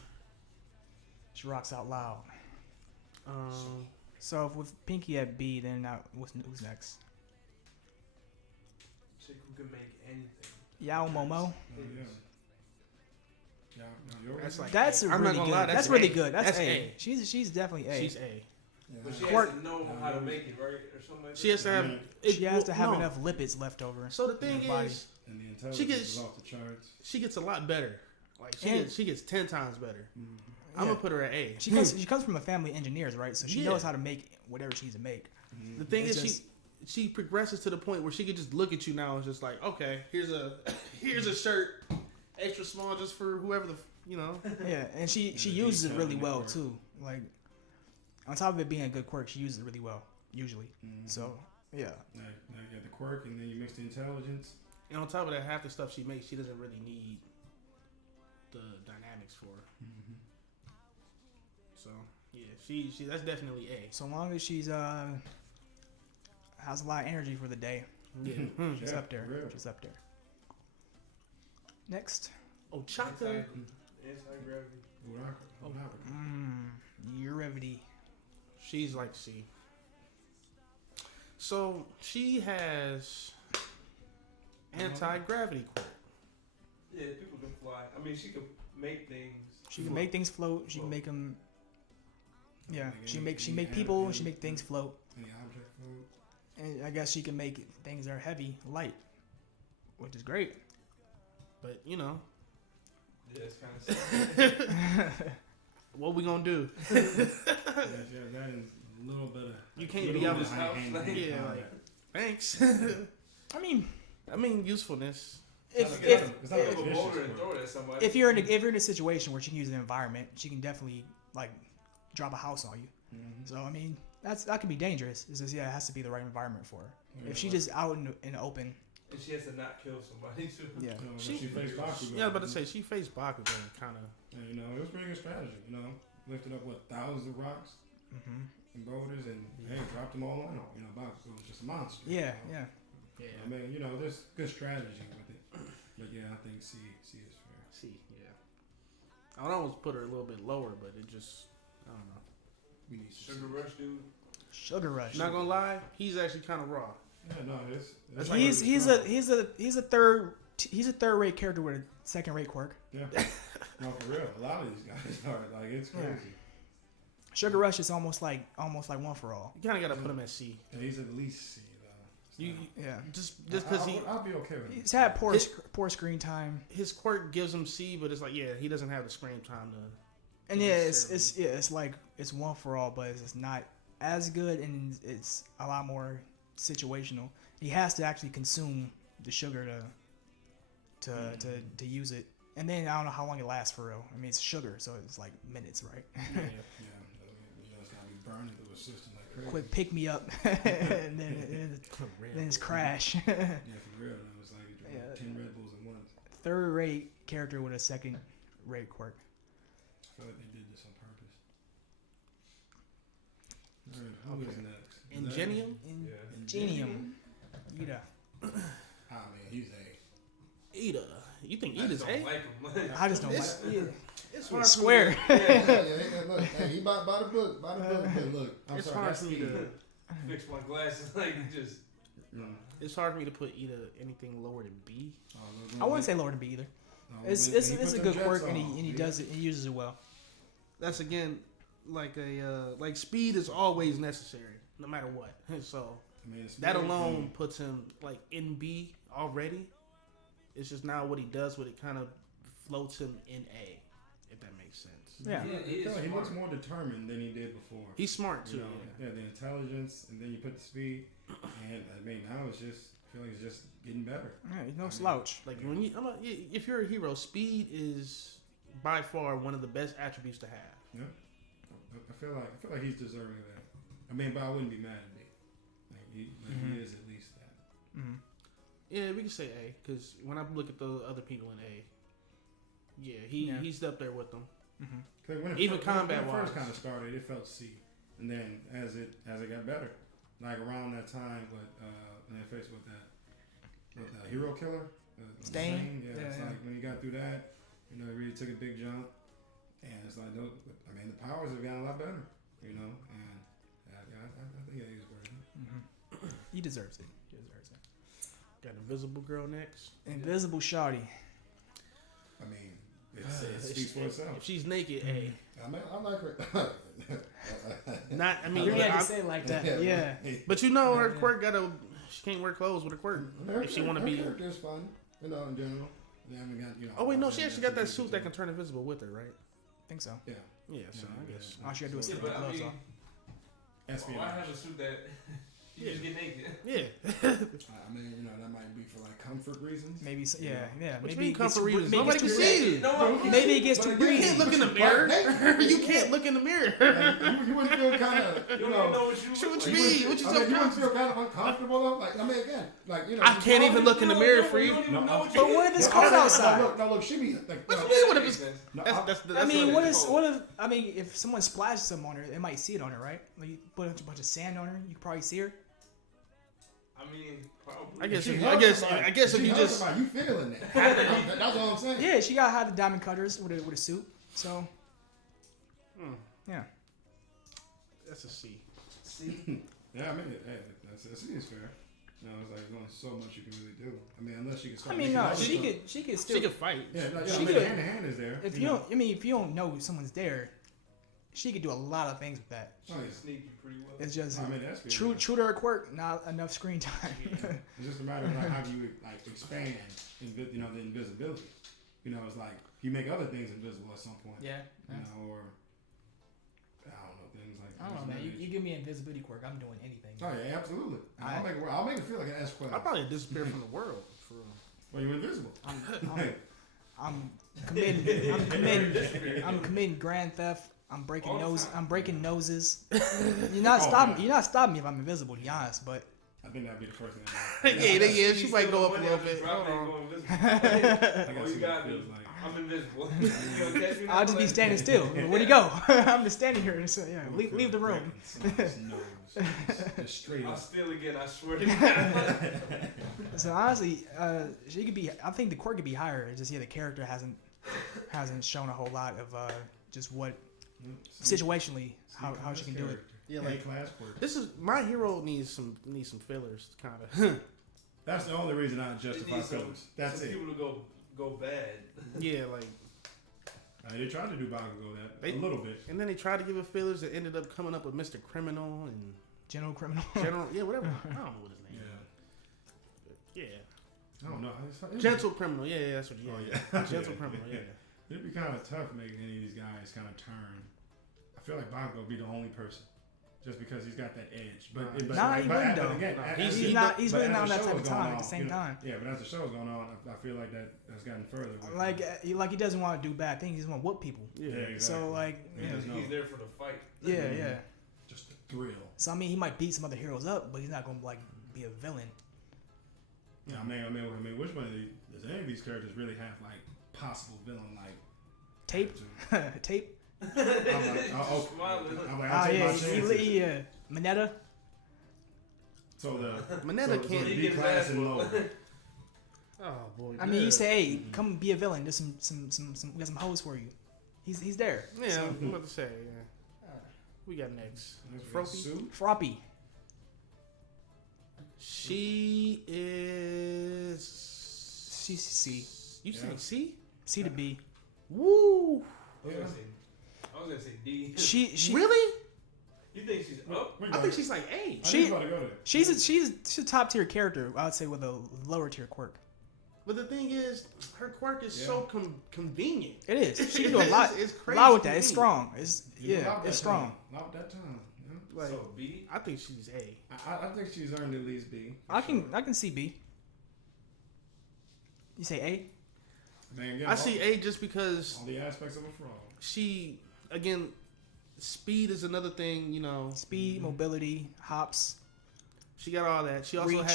She rocks out loud. So if with Pinky at B, then who's next? Chick who can make anything. Yao Momo. That's I'm not gonna lie, that's really A. good. That's That's A. A. She's definitely A. She's A. Yeah. But she Quirk- has to know how to make it, right? Or something like that. She has to have. She has to have enough lipids left over. So the thing in her body. is, And the intelligence She gets- is off the charts. she gets a lot better. Like And- she gets 10 times better. I'm Yeah. gonna put her at A. She comes from a family of engineers, right? So she Yeah. knows how to make whatever she needs to make. The thing It's is, just- she progresses to the point where she could just look at you now and just like, okay, here's a shirt, extra small, just for whoever Yeah, and she uses it really well too. Like on top of it being a good quirk, she uses it really well usually. So yeah, Now you got the quirk, and then you mix the intelligence. And on top of that, half the stuff she makes, she doesn't really need the dynamics for. So yeah, she that's definitely A. so long as she's has a lot of energy for the day, Yeah. she's Yeah, up there. for real. She's up there. Next, Ochaka. Anti-gravity. Urevity. She's like C. So she has anti-gravity quirk. Yeah, people can fly. I mean, she can make things. She can make things float. She can make them. Yeah, she make people. And she make things float. Any object float. And I guess she can make things that are heavy light, which is great. But Yeah, it's kind of sad. what we gonna do? Yeah, that is a little bit of. You can't be out this of house. Yeah, like, thanks. I mean, usefulness. if It's not Pick up a vicious boulder and quirk. throw it at somebody. if you're in a situation where she can use an environment, she can definitely like drop a house on you. So I mean, that can be dangerous. It's just it has to be the right environment for her. If she's just out in the open, And she has to not kill somebody too. Yeah. You know, when She- she faced Bakugan. Yeah, I was about to say she faced Bakugan kind of. And, you know, it was a pretty good strategy. You know, lifted up thousands of rocks Mm-hmm. and boulders, and hey, dropped them all on him. You know, Bakugan was just a monster. Yeah, you know? yeah. Yeah. I mean, you know, there's good strategy with it. But yeah, I think C is fair. See, yeah. I would almost put her a little bit lower, but it just, I don't know. We need some Sugar Rush, dude. Sugar Rush. Not gonna lie, he's actually kind of raw. Yeah, no, it's He's a third rate character with a second rate quirk. Yeah. No, for real. A lot of these guys are like, it's crazy. Sugar Rush is almost like one for all. You kind of gotta put him at C. And he's at least C though. It's You, not- Yeah. just because I'll be okay with it. He's had poor screen time. his quirk gives him C, but it's like he doesn't have the screen time to. And yeah, it's like it's one for all, but it's not as good, and it's a lot more situational. He has to actually consume the sugar to use it, and then I don't know how long it lasts for real. I mean, it's sugar, so it's like minutes, right? Yeah. Yeah, you know, it's gotta be burning through a system like crazy. Quick pick me up, and then it's crash. Yeah, for real. It was like you drank Yeah. 10 Red Bulls at once. Third rate character with a second rate quirk. I feel like they did this on purpose. Alright, who is next? Is that- Ingenium? Yeah. Ingenium. Ida. Ah, man, he's A. Ida. You think I Ida's just A? don't like him. I just don't like. It's- Yeah. It's It's hard for square. me Look, hey, he by the book, but look, I'm It's sorry, hard that's for me Steve. to. Fix my glasses, like just. It's hard for me to put Ida anything lower than B. I wouldn't say lower than B either. It's a good quirk, and he does it. He uses it well. That's again like like speed is always necessary, no matter what. So I mean, it's that very alone funny. puts him like in B already. It's just now what he does with it kind of floats him in A, if that makes sense. Yeah. I he feel is like he looks smart. more determined than he did before. He's smart too. You know, yeah, the intelligence, and then you put the speed, and I mean, now it's just, I feel like it's just getting better. Yeah, he's no slouch. Like when if you're a hero, speed is by far one of the best attributes to have. Yeah, I feel like he's deserving of that. I mean, but I wouldn't be mad at me. Like he is at least that. Mm-hmm. Yeah, we can say A because when I look at the other people in A, Yeah. he's up there with them. Mm-hmm. 'Cause when Even when combat it first wise. kind of started, it felt C, and then as it got better, like around that time, when they faced with that hero killer, Stain? yeah, it's like when he got through that, you know, he really took a big jump, and it's like, I mean, the powers have gotten a lot better, you know, and I think he's worth it. Mm-hmm. He deserves it. He deserves it. Got Invisible Girl next. Invisible Shawty. I mean, it speaks for itself. If she's naked, A. I like her. Not, I mean, You had to I'm- say it like that. Yeah. but you know her quirk she can't wear clothes with her quirk. If she wanna be- Her character is fun, you know, in general. They haven't got, you know. Oh wait, no, she actually got that that's suit that can turn invisible with her, right? I think so. Yeah. Yeah, so I guess. All she gotta do is Yeah, take but the I gloves mean, off. why have a suit that you just get naked? Yeah. I mean, you know, that might be for like comfort reasons. Maybe. Yeah. What you Maybe mean it gets comfort too- reasons? maybe it Nobody gets can too- see you. Maybe it gets too You breezy. can't look in the mirror. You can't look in the mirror. You wouldn't feel kind of, You you don't know. even know what you Shoot look what like. you mean? What you I so mean, you wouldn't confident? feel kind of uncomfortable though. Like, I mean, again, like, you know. I can't even look in the mirror, You free. don't even No, know what But you what if it's No, cold no, outside? No, look, she be like. What no, you mean? What if it's? no, That's I mean, what it is. what if? I mean, if someone splashes some on her, it might see it on her, right? Like you put a bunch of sand on her, you could probably see her. I mean, probably. I guess. she If, hugs I guess if she you hugs just. somebody, you feeling that. That's all I'm saying. Yeah, she gotta have the diamond cutters with a suit. So yeah, That's a C. Yeah, I mean, hey, that's fair. You know, it's like there's only so much you can really do. I mean, unless you can I start. mean, making no, other she stuff. could still. She could fight. Yeah, like, she I mean, could- hand to hand is there. If you don't, I mean, if you don't know someone's there, she could do a lot of things with that. She Oh, can yeah. sneak you pretty well. It's just I mean, that's fair. true to her quirk, not enough screen time. It's just a matter of like, how do you like expand, you know, the invisibility. You know, it's like you make other things invisible at some point. yeah. You know, or I don't know, things like. I don't know, man. You give me an invisibility quirk, I'm doing anything. Oh yeah, absolutely. I- I'll make it feel like an S class. I'd probably disappear from the world. For real. Well, you're invisible. I'm committing grand theft. I'm breaking noses. You're not stopping me if I'm invisible, to be honest. But I think that'd be the first thing. Yeah, she might go up a little bit. Drop it and Hold go on. invisible. Oh, You got me. I'm invisible. You gonna catch me now? I'll just be standing still. Where'd he go? I'm just standing here. So, yeah, leave the room. Just straight I'll up. steal again. I swear to God. So honestly, she could be. I think the quirk could be higher. It's just the character hasn't shown a whole lot of just what situationally how she can do it. Yeah, Like like class work. this is my hero needs some fillers, kind of. That's the only reason I justify need some- fillers. That's Some it. people to go bad. Yeah, like, They tried to do Bakugo that They- a little bit. and then they tried to give it fillers that ended up coming up with Mr. Criminal and General criminal. General. Yeah, whatever. I don't know what his name Yeah. is. Yeah, I don't know. It's Gentle Criminal. Yeah, that's what. Yeah, Oh, yeah. Gentle Yeah. Criminal. Yeah. It'd be kind of tough making any of these guys kind of turn. I feel like Bakugo would be the only person, just because he's got that edge. But Nah, he wouldn't though. again, Nah, as- He's he- not. He's but really as not on the that type show's of going time at on, the same you know, time. Yeah, but as the show's going on, I feel like that's gotten further. With Like he doesn't want to do bad things. He just want to whoop people. Yeah. exactly. So like, Yeah, yeah, there's no- He's there for the fight. yeah. just the thrill. So I mean, he might beat some other heroes up, but he's not gonna like be a villain. Yeah, I mean, which one of these, does any of these characters really have like possible villain like Tape, tape. I'm like, I'll Ah take yeah, my chances. yeah. Mineta. So the Manetta can't the He B gets class ass and lower. Oh boy. I mean, you say, hey, come be a villain. There's some we got some hoes for you. He's there. Yeah, So, I'm about to say. Yeah. We got next. Froppy. Sue? Froppy. She is. C. You say Yeah. C? C to B. Woo! I was gonna say D. She Really? You think she's up? I think she's like A. She- about to go there. she's a top tier character. I would say with a lower tier quirk. But the thing is, her quirk is so convenient. It is. She can do a lot. It's A crazy lot with that. It's convenient. strong. It's You yeah. love that It's strong. time. Love that time. Yeah. Like, So B. I think she's A. I think she's earned at least B. for I can sure. see B. You say A? Then again, I see A just because all the aspects of a fraud. she, again, speed is another thing. You know, Speed, mobility, hops. she got all that. She also Reach.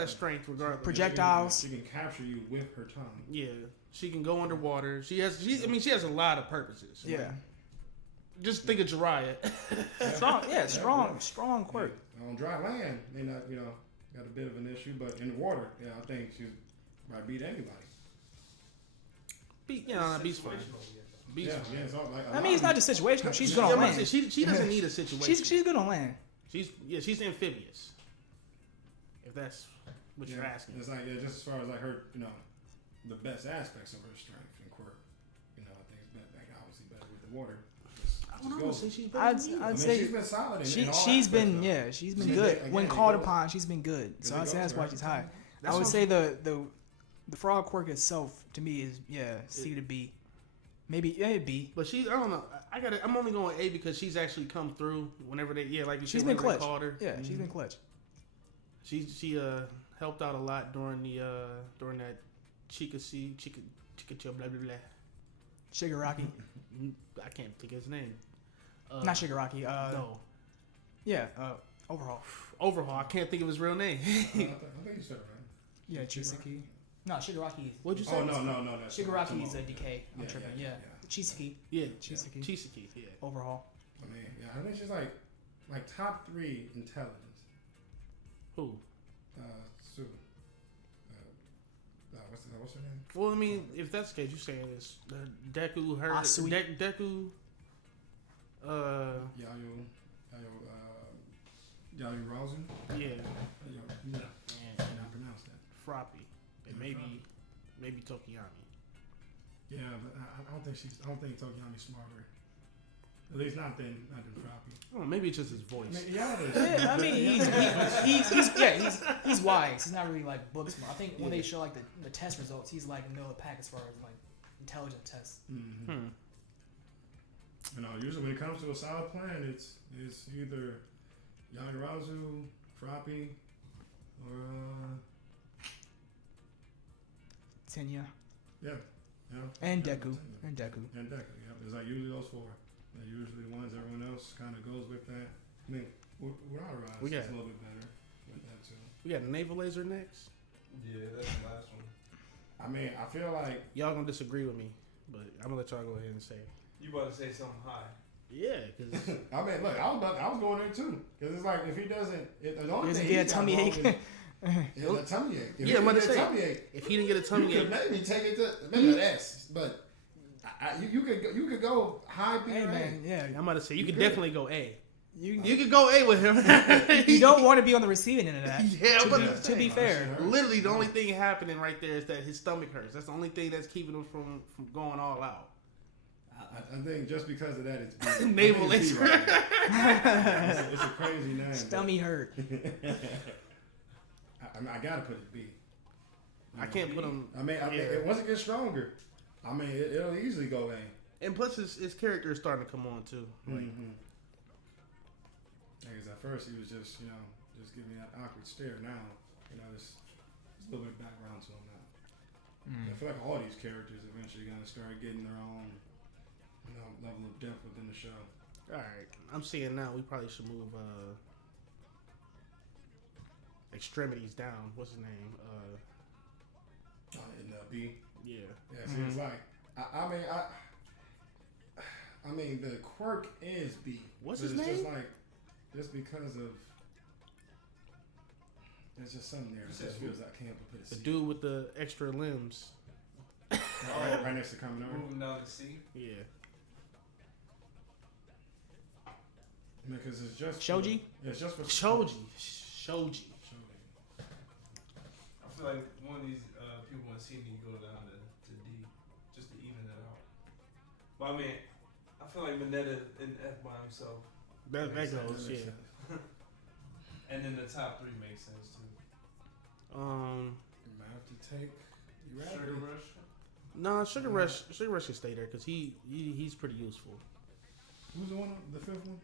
has strength regardless. Projectiles. She can capture you with her tongue. Yeah, she can go underwater. She has a lot of purposes. Yeah. Just think of Jiraiya. Strong. Yeah. Strong quirk. Yeah. On dry land, may not, got a bit of an issue, but in the water, yeah, I think she's might beat anybody. Beast fine. Beast Yeah, fine. yeah. It's all like, I mean, it's not just situational. She's good Yeah, on I'm about to land. say, she doesn't need a situation. She's good on land. She's amphibious. If that's what you're asking. It's like just as far as like her, the best aspects of her strength and quirk. I think it's obviously better with the water. I don't know. Say she's better I'd than you. I mean, say she's been solid. In all she's aspects, been though. she's been She's good been- when again, called it goes- upon. She's been good. So it I'd say goes that's to why her. she's high. That's I would what say the frog quirk itself to me is C to B, maybe B. But I don't know. I'm only going A because she's actually come through whenever like you She's said, been whenever they clutch. called her. Yeah, she's been clutch. She helped out a lot during that Chica blah blah blah. Shigaraki, I can't think of his name. not Shigaraki. No. Yeah, overhaul. Overhaul. I can't think of his real name. I think you said it right. Yeah, Chisaki. No, Shigaraki. What'd you say? Oh no. That's Shigaraki is a Tomo. DK. I'm Yeah, tripping. yeah, Yeah, yeah. Chisaki. Yeah, Chisaki. Chisaki. Yeah. Overhaul. I mean, yeah, I think she's like top 3 intelligence. Who? Sue. What's her name? Well, I mean, if that's the case, you're saying this. Deku, her. Asui. Deku. Yayu Razu. Yeah. Yeah. And I pronounce that. Froppy. And maybe Tokiyami. Yeah, but I don't think Tokiyami's smarter. At least not than Froppy. Oh, maybe it's just his voice. I mean, yeah, it is. Yeah, I mean he's wise. He's not really like book smart. I think when they show like the test results, he's like middle of the pack as far as like intelligent tests. Mm-hmm. Usually when it comes to a solid plan, it's either Yagarazu, Froppy, or Tenya yeah. and Yeah, Deku. Tenya. And Deku. And Deku, yeah. There's like usually those 4. They're usually the ones everyone else kind of goes with that. I mean, without a rise, We got- it's a little bit better with that too. We got Naval Laser next. Yeah, that's the last one. I mean, I feel like Y'all gonna disagree with me, but I'm gonna let y'all go ahead and say it. You about to say something high. Yeah, because I mean, look, I was going there too because it's like if he doesn't, the only Doesn't thing get a he's tummy got ache. wrong is a tummy ache. If Yeah, I'm he about to get a say, tummy ache, if he didn't get a tummy you ache, could maybe take it to maybe an S, but you could go high B Hey or A. man, yeah. I'm about to say you You could good. definitely go A. You You could go A with him. you don't want to be on the receiving end of that. Yeah, I'm about to To be say. fair, Literally, the only thing happening right there is that his stomach hurts. That's the only thing that's keeping him from going all out. I think just because of that, it's B. Naval I think it's B laser. right now. It's a crazy name. stomach hurt. I gotta put it B. I can't put him. I mean, once it gets stronger, I mean, it'll easily go A. And plus, his character is starting to come on too. Like, Because at first he was just giving me that awkward stare. Now, there's a little bit of background to him now. I feel like all these characters eventually gonna start getting their own, level of depth within the show. all right, I'm seeing now. We probably should move extremities down. What's his name? In B. Yeah. Yeah, see, it's like, I mean, the quirk is B. What's but his it's name? just like, just because of, there's just something there that just feels like I can't put a The C. dude with the extra limbs. Right next to coming over. Moving down to C. Yeah. Because it's just Shoji? Yeah, it's just for Shoji. Shoji. I feel like one of these people in C need to go down to D just to even it out. But I mean, I feel like Mineta in F by himself. That Makes sense, goes. makes Yeah. sense. And then the top three makes sense too. You might have to take. You right. Sugar Rush. No, Sugar Rush can stay there because he's pretty useful. Who's the one? The fifth one?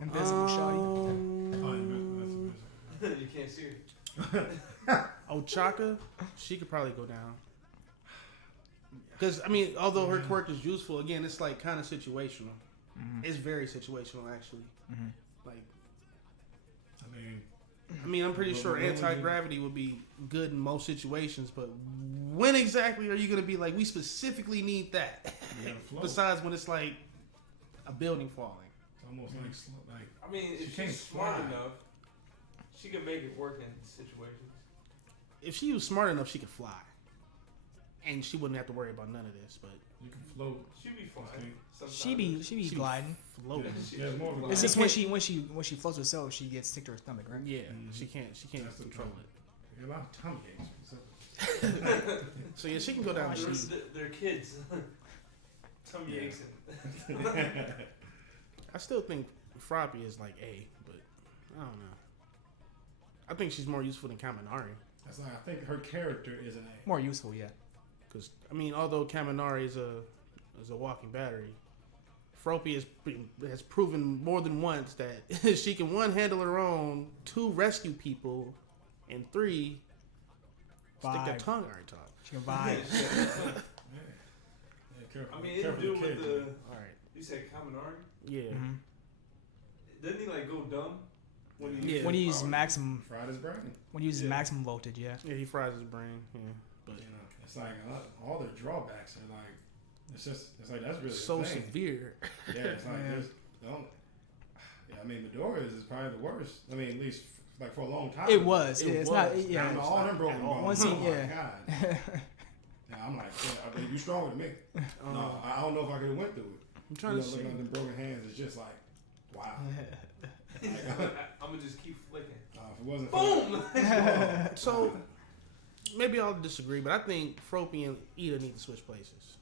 Invisible shawty. Oh, You can't see her. Ochaka, she could probably go down. Because I mean, although her quirk is useful, again, it's like kind of situational. It's very situational, actually. Like, I mean, I'm pretty sure anti-gravity would be good in most situations, but when exactly are you going to be like, we specifically need that? Besides when it's like a building falling. It's almost like I mean, She if can't she's smart fly. enough, she can make it work in situations. If she was smart enough, she could fly. And she wouldn't have to worry about none of this, but you can float. She'd be fine. Okay. Sometimes. She be gliding. floating. Yeah, it's more of a It's just glide. when she floats herself, she gets sick to her stomach, right? Yeah, she can't That's the control problem. it. You get a lot of tummy aches. So, So yeah, she can go down to They're, C. they're kids. Tummy Yeah. aches and I still think Froppy is like A, but I don't know. I think she's more useful than Kaminari. that's like, I think her character is an A. More useful, yeah. Because I mean, although Kaminari is a walking battery, Froppy has proven more than once that she can one handle her own, two rescue people, and three stick that Vibe. tongue out her top. She can vibe. Yeah, careful. I mean, it'll careful do the with kids, the. man. All right. You said Kaminari? Yeah. Mhm. Didn't he like go dumb when he Yeah. used When you his use power? maximum, Fried his brain. when you use Yeah. maximum voltage, yeah. Yeah, he fries his brain. Yeah, but It's like all the drawbacks are like, it's like that's really so the thing. severe. Yeah, it's like Yeah. there's don't. Yeah, I mean, Medora's is probably the worst. I mean, at least like for a long time. It was. It It's was. not. I Yeah. don't know, all them broken At all. bones. Once he- oh my yeah. God. Yeah, I'm like, I mean, you stronger than me. No, I don't know if I could have went through it. I'm trying to see. Looking at them broken hands, it's just like, wow. I'm gonna just keep flicking. If it wasn't Boom! for So maybe I'll disagree, but I think Froppy and Ida need to switch places.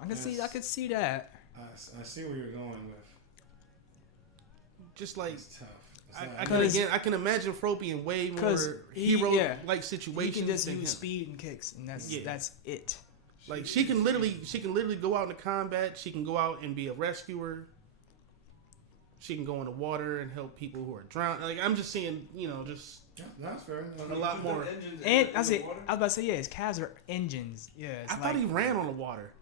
I can see. I could see that. I see where you're going with. Just like It's tough. It's I can imagine Froppy in way more 'Cause hero like You situations. can just than use him. speed and kicks, and that's Yeah. that's it. Like she can literally go out into combat. She can go out and be a rescuer. She can go in the water and help people who are drowned. Like I'm just seeing, just yeah, that's fair. a lot Put more. them engines And in I the said, water? I was about to say, yeah, his calves are engines. Yeah, it's I like, thought he ran on the water,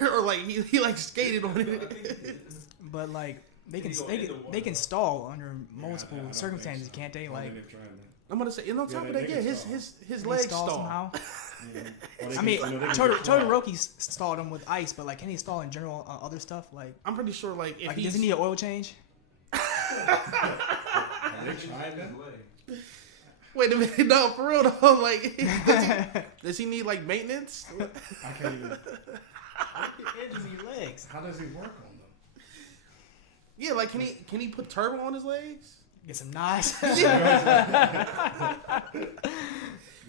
or like he like skated on I it. think- but like They can Can he go they in the can water, they can though? stall under I multiple don't think circumstances, so. can't they? I don't Like think they've tried that. I'm gonna say, and on top Yeah, of they that, yeah, can his stall. his can he legs stall stall. somehow. Yeah. Or they I mean, can- you know, they can get clawed. Todoroki stalled him with ice, but like, can he stall in general other stuff? Like, I'm pretty sure, like, if like he's does he need an oil change? Have they tried that? His leg. wait a minute, no, for real though, like, does he need like maintenance? I can't even. Edges in your legs. How does he work on them? Yeah, like, can he put turbo on his legs? Get some knives.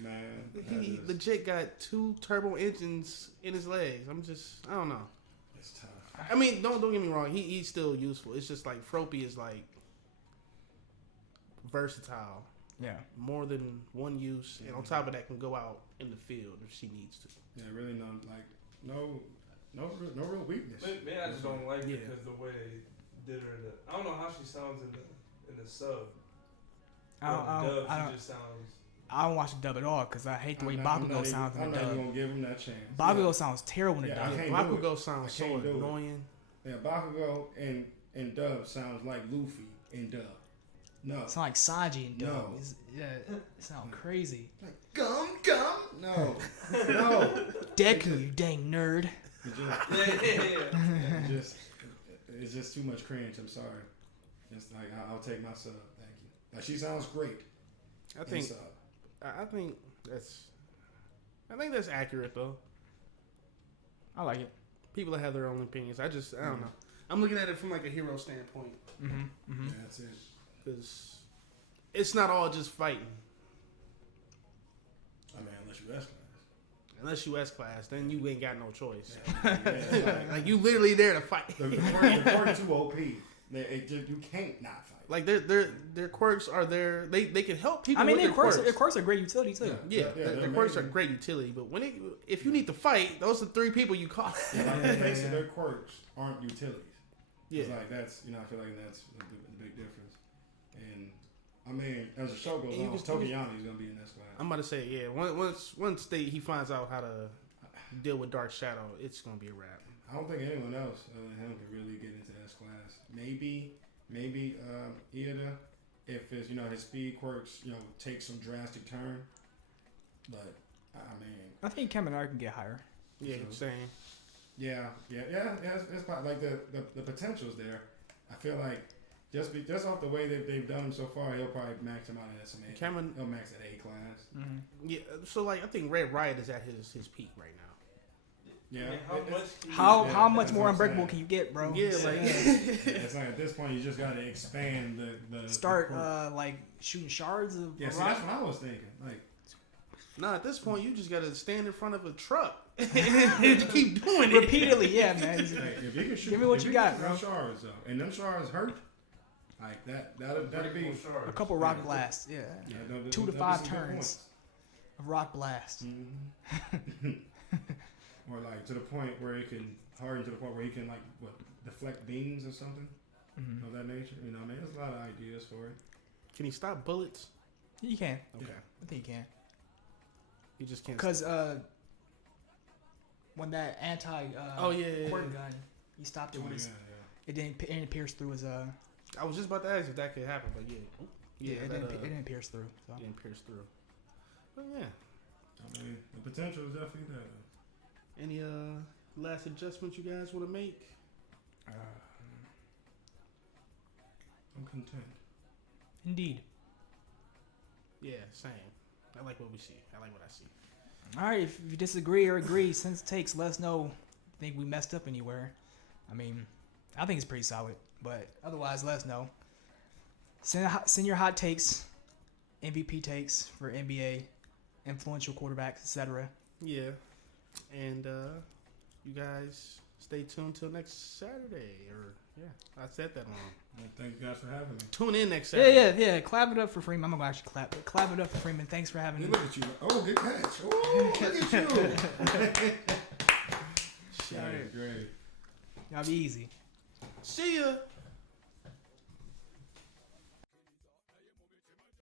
Man, He that is, legit got 2 turbo engines in his legs. I don't know. it's tough. I mean, don't get me wrong. He's still useful. It's just like Froppy is like versatile, Yeah. more than one use, and on top of that, can go out in the field if she needs to. Yeah, really no real weakness. Maybe I just don't like Yeah. it because the way they did her. I don't know how she sounds in the sub. I She just sounds. don't watch the dub at all because I hate the way Bakugo sounds in I'm the not even dub. gonna give him that chance. Bakugo sounds terrible in the Yeah, I dub. can't do it. Bakugo sounds I so can't do it. annoying. Yeah, Bakugo and Dub sounds like Luffy in Dub. No. It sounds like Sanji in dub. No. It sounds crazy. Like gum. No. No. Deku, you dang nerd. It's just too much cringe. I'm sorry. It's like I'll take my sub. Thank you. Like she sounds great. I think in sub. I think that's accurate though. I like it. People that have their own opinions. I don't know. I'm looking at it from like a hero standpoint Mm-hmm. Yeah, that's it. because it's not all just fighting. I mean, unless you S class. Unless you S class, then you ain't got no choice. Yeah, Like you literally there to fight. the quirk too OP. You can't not fight. Like their quirks are there. They can help people. I mean, with their quirks, quirks. their quirks are great utility too. Yeah, they're their quirks are amazing. great utility. But if you need to fight, those are 3 people you call. Like the face of their quirks aren't utilities. Yeah, It's like that's I feel like that's the big difference. And I mean, as the show goes And you on, can- Tokiyama is gonna be in this class. I'm about to say once he finds out how to deal with Dark Shadow, it's gonna be a wrap. I don't think anyone else other than him can really get into this class. Maybe Iida, if his his speed quirks take some drastic turn. But I mean, I think Kaminari can get higher. Yeah, So- same. yeah. It's probably, like the potential's there. I feel like just off the way they've done him so far, he'll probably max him out at some A. Cameron, He'll max at A class. Mm-hmm. yeah. So like, I think Red Riot is at his peak right now. Yeah. I mean, how it- much? it's- Can you- How Yeah, how much that's more what I'm unbreakable saying. can you get, bro? Yeah, like It's like at this point you just got to expand the Start the quirk. like shooting shards of Yeah, see, rock. that's what I was thinking. Like, nah. At this point, you just gotta stand in front of a truck and keep doing it Repeatedly, yeah, man. hey, if you can shoot, Give me what if you can got, shoot bro. them shards though, and them shards hurt. Like that'd be A couple rock blasts, yeah. that'd 2 to be 5 some good turns points. of rock blast. Mhm. Or like to the point where it can harden to the point where he can like deflect beams or something Mm-hmm. of that nature. I mean, there's a lot of ideas for it. Can he stop bullets? You can. Okay, I think you can. he just can't. Because when that anti Oh, yeah. quirk gun, he stopped it with his. Yeah. It didn't pierce through his. I was just about to ask if that could happen, but yeah, It that, didn't pierce through. So. didn't pierce through. But yeah, I mean, the potential is definitely there. Though. any last adjustments you guys want to make? I'm content. Indeed. Yeah, same. I like what we see. I like what I see. All right, if you disagree or agree, since takes, let us know. Think we messed up anywhere? I mean, I think it's pretty solid, but otherwise, let us know. Send your hot takes, MVP takes for NBA, influential quarterbacks, etc. Yeah, and you guys stay tuned till next Saturday. Or I said that wrong. Well, thank you guys for having me. Tune in next Saturday. Yeah. Clap it up for Freeman. I'm gonna actually clap. But clap it up for Freeman. Thanks for having Hey, me. look at you. Oh, good catch. Oh, look at you. Shit. Great. Y'all be easy. See ya.